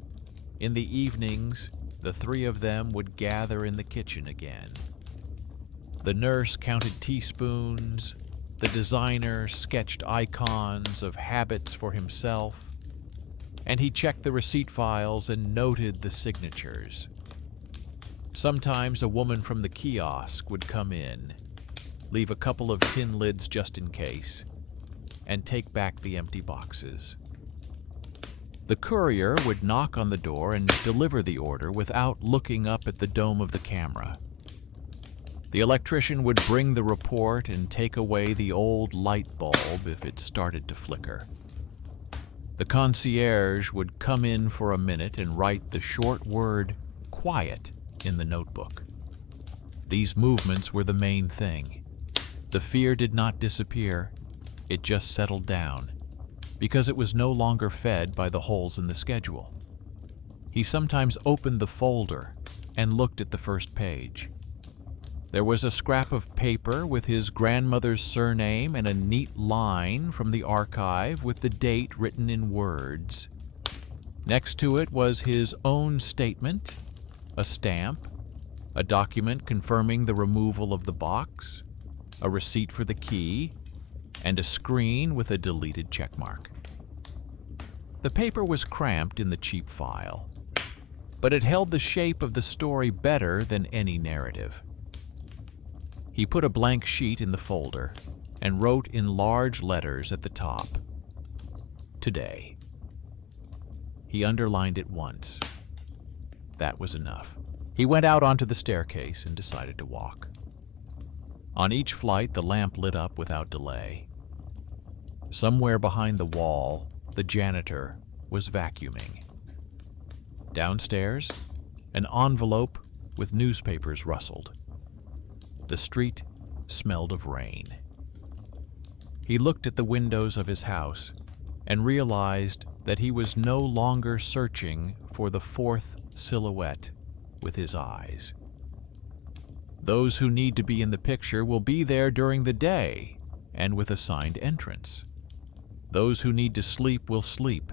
In the evenings, the three of them would gather in the kitchen again. The nurse counted teaspoons, the designer sketched icons of habits for himself, and he checked the receipt files and noted the signatures. Sometimes a woman from the kiosk would come in, leave a couple of tin lids just in case, and take back the empty boxes. The courier would knock on the door and deliver the order without looking up at the dome of the camera. The electrician would bring the report and take away the old light bulb if it started to flicker. The concierge would come in for a minute and write the short word "quiet" in the notebook. These movements were the main thing. The fear did not disappear, it just settled down, because it was no longer fed by the holes in the schedule. He sometimes opened the folder and looked at the first page. There was a scrap of paper with his grandmother's surname and a neat line from the archive with the date written in words. Next to it was his own statement, a stamp, a document confirming the removal of the box, a receipt for the key, and a screen with a deleted checkmark. The paper was cramped in the cheap file, but it held the shape of the story better than any narrative. He put a blank sheet in the folder and wrote in large letters at the top, "Today." He underlined it once. That was enough. He went out onto the staircase and decided to walk. On each flight, the lamp lit up without delay. Somewhere behind the wall, the janitor was vacuuming. Downstairs, an envelope with newspapers rustled. The street smelled of rain. He looked at the windows of his house and realized that he was no longer searching for the fourth silhouette with his eyes. Those who need to be in the picture will be there during the day and with assigned entrance. Those who need to sleep will sleep.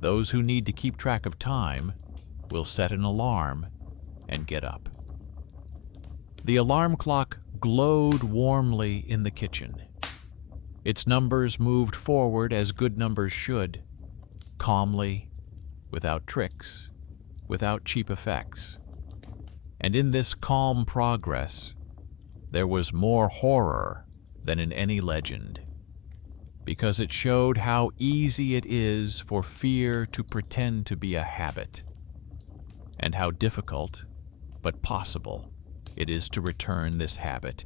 Those who need to keep track of time will set an alarm and get up. The alarm clock glowed warmly in the kitchen. Its numbers moved forward as good numbers should, calmly, without tricks, without cheap effects. And in this calm progress, there was more horror than in any legend, because it showed how easy it is for fear to pretend to be a habit, and how difficult, but possible, it is to return this habit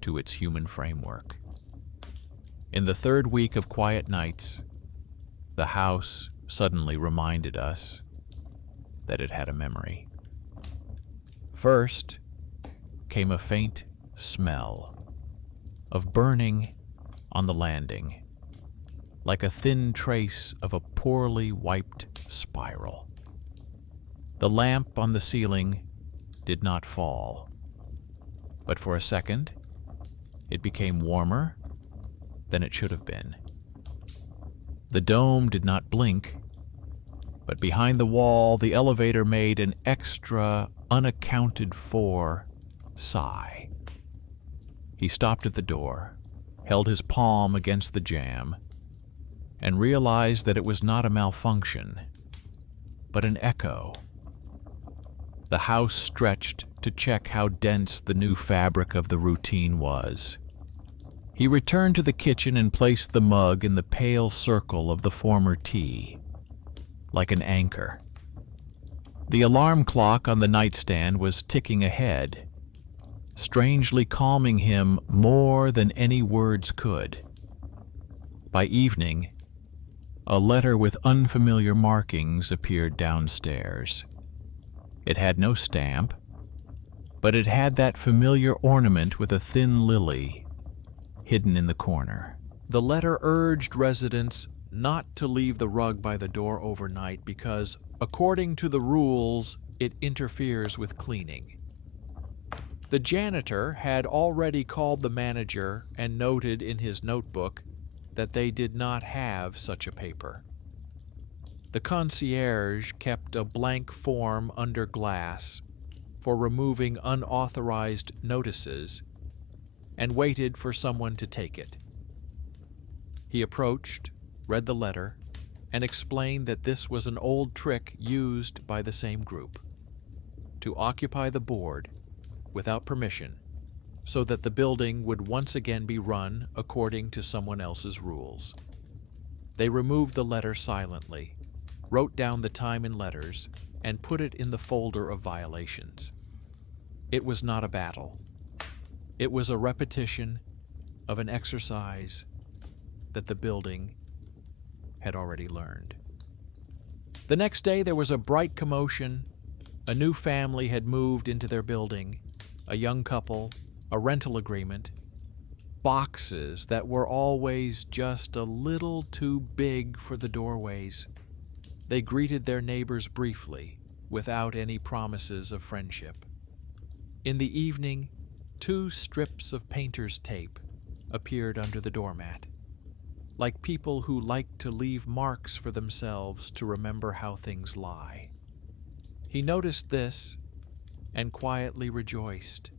to its human framework. In the third week of quiet nights, the house suddenly reminded us that it had a memory. First came a faint smell of burning on the landing, like a thin trace of a poorly wiped spiral. The lamp on the ceiling did not fall, but for a second, it became warmer than it should have been. The dome did not blink, but behind the wall, the elevator made an extra, unaccounted-for sigh. He stopped at the door, held his palm against the jamb, and realized that it was not a malfunction, but an echo. The house stretched to check how dense the new fabric of the routine was. He returned to the kitchen and placed the mug in the pale circle of the former tea. like an anchor. The alarm clock on the nightstand was ticking ahead, strangely calming him more than any words could. By evening, a letter with unfamiliar markings appeared downstairs. It had no stamp, but it had that familiar ornament with a thin lily hidden in the corner. The letter urged residents not to leave the rug by the door overnight because, according to the rules, it interferes with cleaning. The janitor had already called the manager and noted in his notebook that they did not have such a paper. The concierge kept a blank form under glass for removing unauthorized notices and waited for someone to take it. He approached, read the letter, and explained that this was an old trick used by the same group to occupy the board without permission so that the building would once again be run according to someone else's rules. They removed the letter silently, wrote down the time in letters, and put it in the folder of violations. It was not a battle. It was a repetition of an exercise that the building had already learned. The next day there was a bright commotion. A new family had moved into their building, a young couple, a rental agreement, boxes that were always just a little too big for the doorways. They greeted their neighbors briefly, without any promises of friendship. In the evening, 2 strips of painter's tape appeared under the doormat, like people who like to leave marks for themselves to remember how things lie. He noticed this and quietly rejoiced.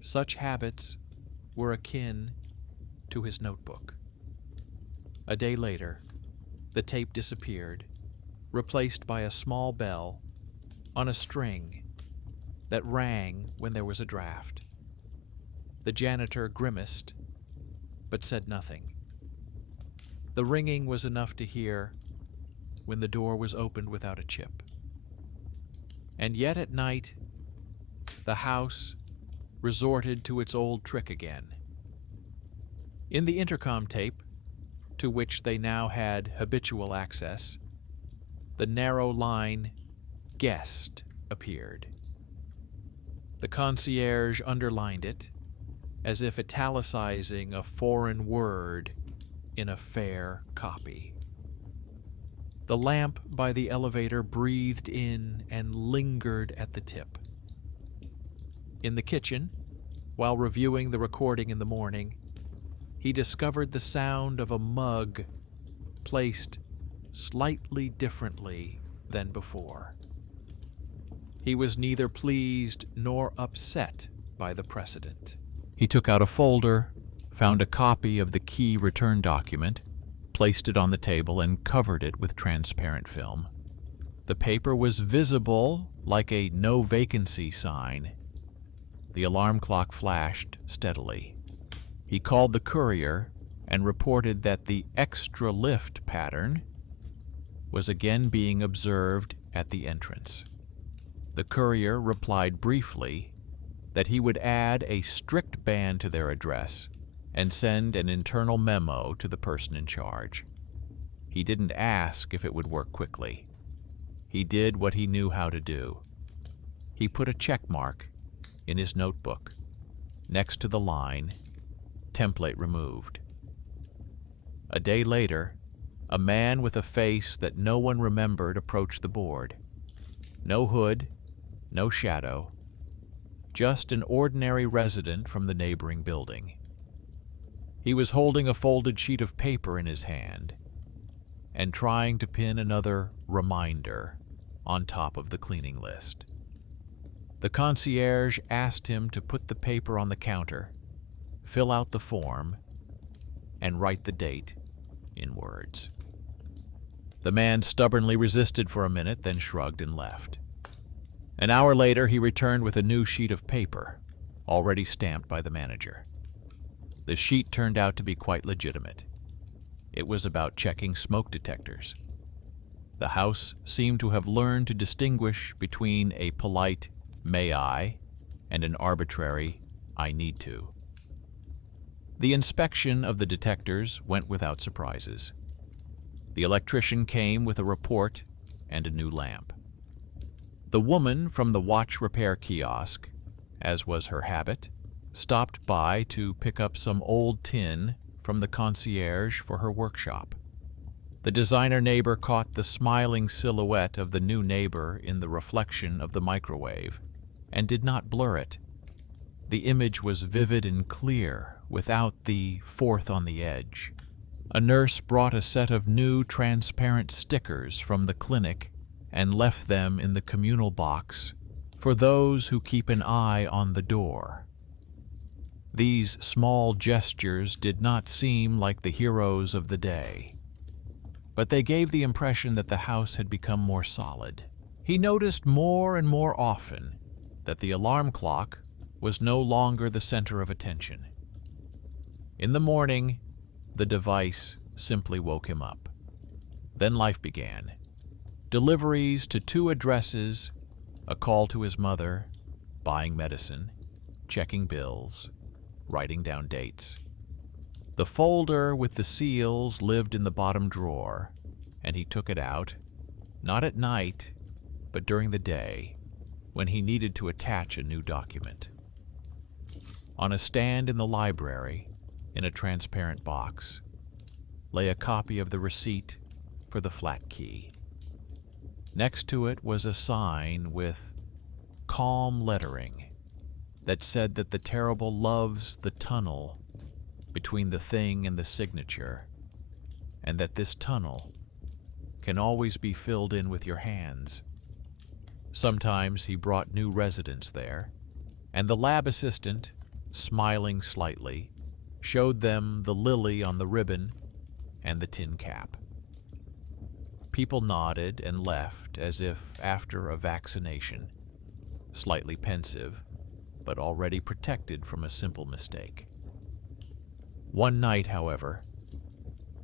Such habits were akin to his notebook. A day later, the tape disappeared, replaced by a small bell on a string that rang when there was a draft. The janitor grimaced, but said nothing. The ringing was enough to hear when the door was opened without a chip. And yet at night, the house resorted to its old trick again. In the intercom tape, to which they now had habitual access, the narrow line "guest" appeared. The concierge underlined it, as if italicizing a foreign word in a fair copy. The lamp by the elevator breathed in and lingered at the tip. In the kitchen, while reviewing the recording in the morning, he discovered the sound of a mug placed slightly differently than before. He was neither pleased nor upset by the precedent. He took out a folder, found a copy of the key return document, placed it on the table, and covered it with transparent film. The paper was visible like a no vacancy sign. The alarm clock flashed steadily. He called the courier and reported that the extra lift pattern was again being observed at the entrance. The courier replied briefly that he would add a strict ban to their address and send an internal memo to the person in charge. He didn't ask if it would work quickly. He did what he knew how to do. He put a check mark in his notebook next to the line, "Template removed." A day later, a man with a face that no one remembered approached the board. No hood, no shadow, just an ordinary resident from the neighboring building. He was holding a folded sheet of paper in his hand and trying to pin another reminder on top of the cleaning list. The concierge asked him to put the paper on the counter, fill out the form, and write the date in words. The man stubbornly resisted for a minute, then shrugged and left. An hour later, he returned with a new sheet of paper, already stamped by the manager. The sheet turned out to be quite legitimate. It was about checking smoke detectors. The house seemed to have learned to distinguish between a polite "may I" and an arbitrary "I need to." The inspection of the detectors went without surprises. The electrician came with a report and a new lamp. The woman from the watch repair kiosk, as was her habit, stopped by to pick up some old tin from the concierge for her workshop. The designer neighbor caught the smiling silhouette of the new neighbor in the reflection of the microwave and did not blur it. The image was vivid and clear, without the fourth on the edge. A nurse brought a set of new transparent stickers from the clinic and left them in the communal box for those who keep an eye on the door. These small gestures did not seem like the heroes of the day, but they gave the impression that the house had become more solid. He noticed more and more often that the alarm clock was no longer the center of attention. In the morning, the device simply woke him up. Then life began. Deliveries to 2 addresses, a call to his mother, buying medicine, checking bills, writing down dates. The folder with the seals lived in the bottom drawer, and he took it out, not at night, but during the day, when he needed to attach a new document. On a stand in the library, in a transparent box, lay a copy of the receipt for the flat key. Next to it was a sign with calm lettering that said that the terrible loves the tunnel between the thing and the signature, and that this tunnel can always be filled in with your hands. Sometimes he brought new residents there, and the lab assistant, smiling slightly, showed them the lily on the ribbon and the tin cap. People nodded and left as if after a vaccination, slightly pensive, but already protected from a simple mistake. One night, however,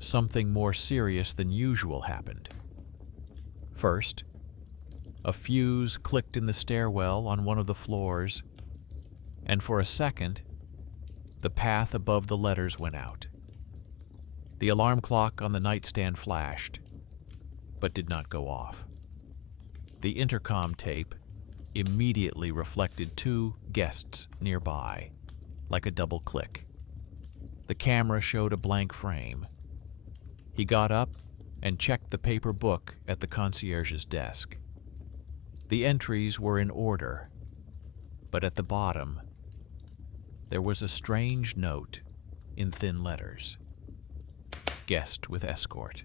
something more serious than usual happened. First, a fuse clicked in the stairwell on one of the floors, and for a second, the path above the letters went out. The alarm clock on the nightstand flashed, but did not go off. The intercom tape immediately reflected 2 guests nearby, like a double click. The camera showed a blank frame. He got up and checked the paper book at the concierge's desk. The entries were in order, but at the bottom, there was a strange note in thin letters. Guest with escort.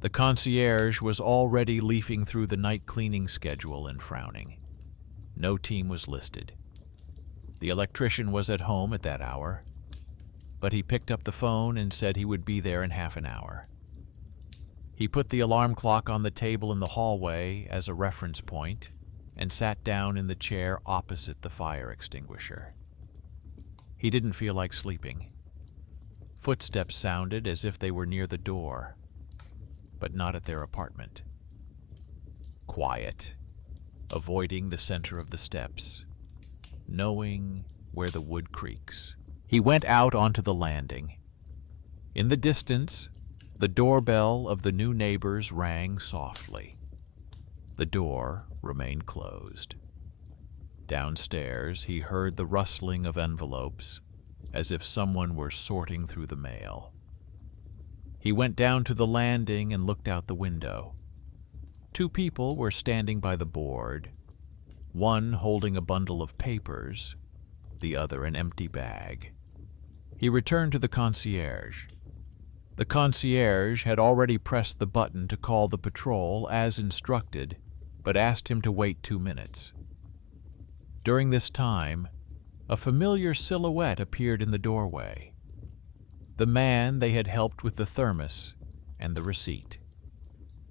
The concierge was already leafing through the night cleaning schedule and frowning. No team was listed. The electrician was at home at that hour, but he picked up the phone and said he would be there in half an hour. He put the alarm clock on the table in the hallway as a reference point and sat down in the chair opposite the fire extinguisher. He didn't feel like sleeping. Footsteps sounded as if they were near the door, but not at their apartment. Quiet, avoiding the center of the steps, knowing where the wood creaks. He went out onto the landing. In the distance, the doorbell of the new neighbors rang softly. The door remained closed. Downstairs, he heard the rustling of envelopes, as if someone were sorting through the mail. He went down to the landing and looked out the window. 2 people were standing by the board, one holding a bundle of papers, the other an empty bag. He returned to the concierge. The concierge had already pressed the button to call the patrol as instructed, but asked him to wait 2 minutes. During this time, a familiar silhouette appeared in the doorway. The man they had helped with the thermos and the receipt.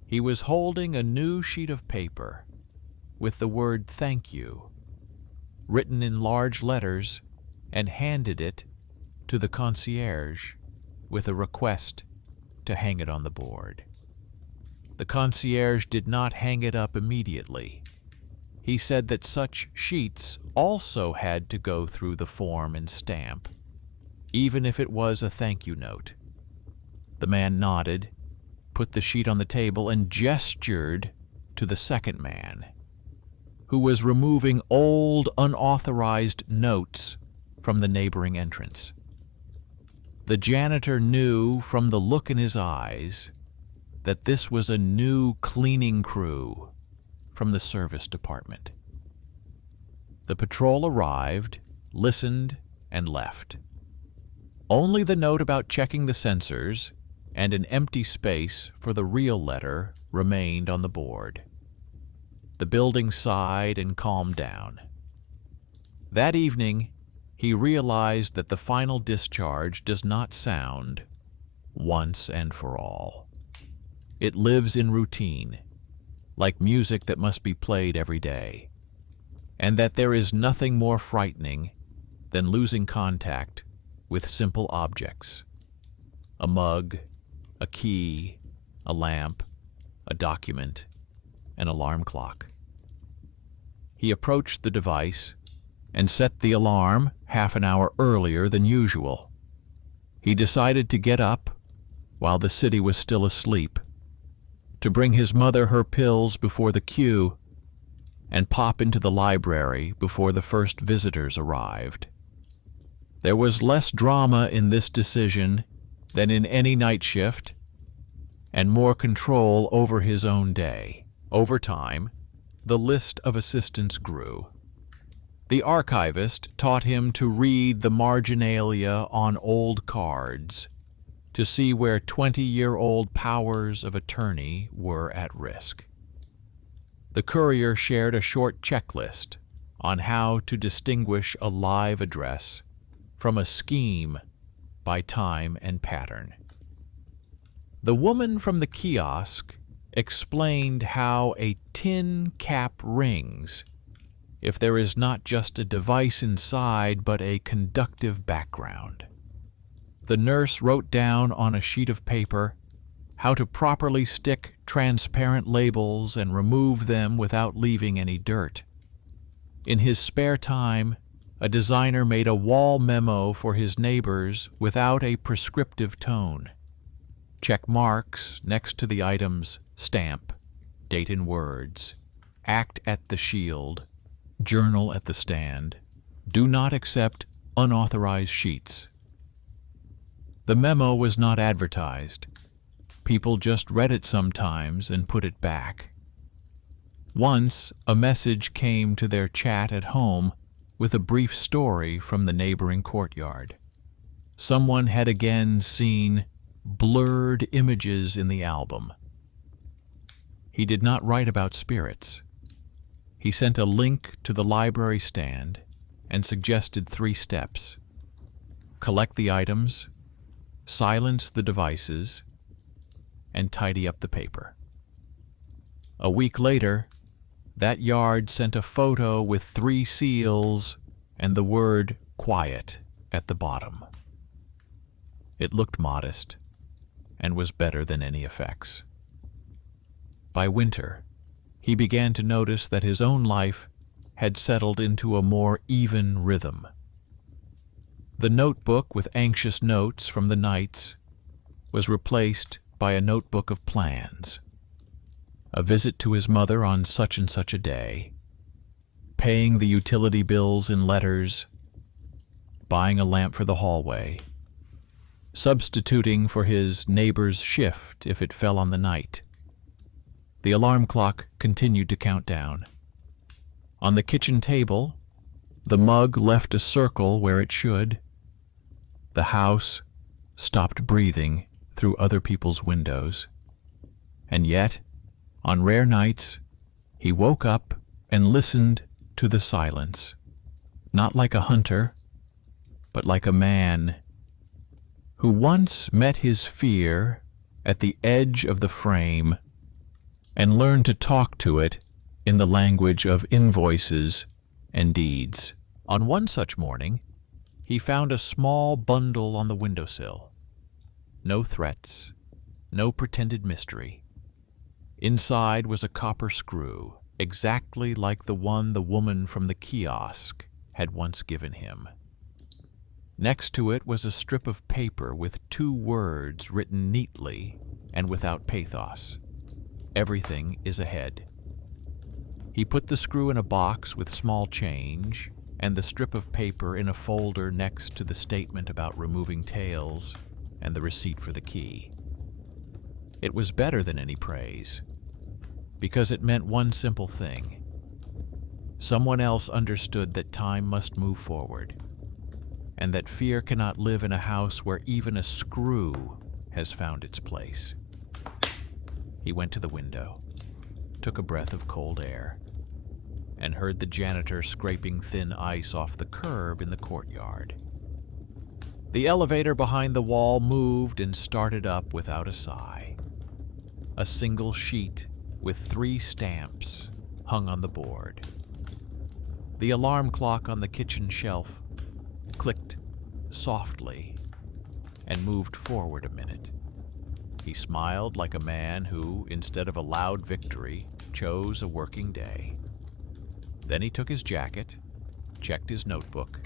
He was holding a new sheet of paper with the word "thank you" written in large letters, and handed it to the concierge with a request to hang it on the board. The concierge did not hang it up immediately. He said that such sheets also had to go through the form and stamp, even if it was a thank you note. The man nodded, put the sheet on the table, and gestured to the second man, who was removing old, unauthorized notes from the neighboring entrance. The janitor knew from the look in his eyes that this was a new cleaning crew from the service department. The patrol arrived, listened, and left. Only the note about checking the sensors and an empty space for the real letter remained on the board. The building sighed and calmed down. That evening, he realized that the final discharge does not sound once and for all. It lives in routine, like music that must be played every day, and that there is nothing more frightening than losing contact with simple objects: a mug, a key, a lamp, a document, an alarm clock. He approached the device and set the alarm half an hour earlier than usual. He decided to get up while the city was still asleep, to bring his mother her pills before the queue, and pop into the library before the first visitors arrived. There was less drama in this decision than in any night shift, and more control over his own day. Over time, the list of assistants grew. The archivist taught him to read the marginalia on old cards, to see where 20-year-old powers of attorney were at risk. The courier shared a short checklist on how to distinguish a live address from a scheme by time and pattern. The woman from the kiosk explained how a tin cap rings if there is not just a device inside but a conductive background. The nurse wrote down on a sheet of paper how to properly stick transparent labels and remove them without leaving any dirt. In his spare time, a designer made a wall memo for his neighbors without a prescriptive tone. Check marks next to the items: stamp, date in words, act at the shield, journal at the stand, do not accept unauthorized sheets. The memo was not advertised. People just read it sometimes and put it back. Once, a message came to their chat at home with a brief story from the neighboring courtyard. Someone had again seen blurred images in the album. He did not write about spirits. He sent a link to the library stand and suggested 3 steps: collect the items, silence the devices, and tidy up the paper. A week later, that yard sent a photo with 3 seals and the word "quiet" at the bottom. It looked modest and was better than any effects. By winter, he began to notice that his own life had settled into a more even rhythm. The notebook with anxious notes from the nights was replaced by a notebook of plans: a visit to his mother on such and such a day, paying the utility bills in letters, buying a lamp for the hallway, substituting for his neighbor's shift if it fell on the night. The alarm clock continued to count down. On the kitchen table, the mug left a circle where it should. The house stopped breathing through other people's windows. And yet, on rare nights, he woke up and listened to the silence, not like a hunter, but like a man who once met his fear at the edge of the frame and learned to talk to it in the language of invoices and deeds. On one such morning, he found a small bundle on the windowsill. No threats, no pretended mystery. Inside was a copper screw, exactly like the one the woman from the kiosk had once given him. Next to it was a strip of paper with 2 words written neatly and without pathos. Everything is ahead. He put the screw in a box with small change and the strip of paper in a folder next to the statement about removing tails and the receipt for the key. It was better than any praise, because it meant one simple thing. Someone else understood that time must move forward, and that fear cannot live in a house where even a screw has found its place. He went to the window, took a breath of cold air, and heard the janitor scraping thin ice off the curb in the courtyard. The elevator behind the wall moved and started up without a sigh. A single sheet with 3 stamps hung on the board. The alarm clock on the kitchen shelf clicked softly and moved forward a minute. He smiled like a man who, instead of a loud victory, chose a working day. Then he took his jacket, checked his notebook,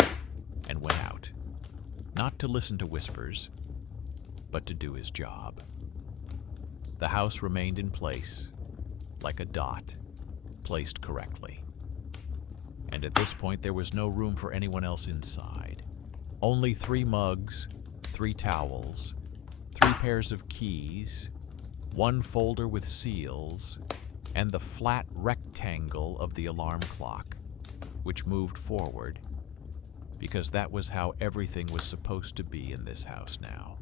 and went out, not to listen to whispers, but to do his job. The house remained in place, like a dot, placed correctly. And at this point there was no room for anyone else inside. Only 3 mugs, 3 towels, 3 pairs of keys, 1 folder with seals, and the flat rectangle of the alarm clock, which moved forward, because that was how everything was supposed to be in this house now.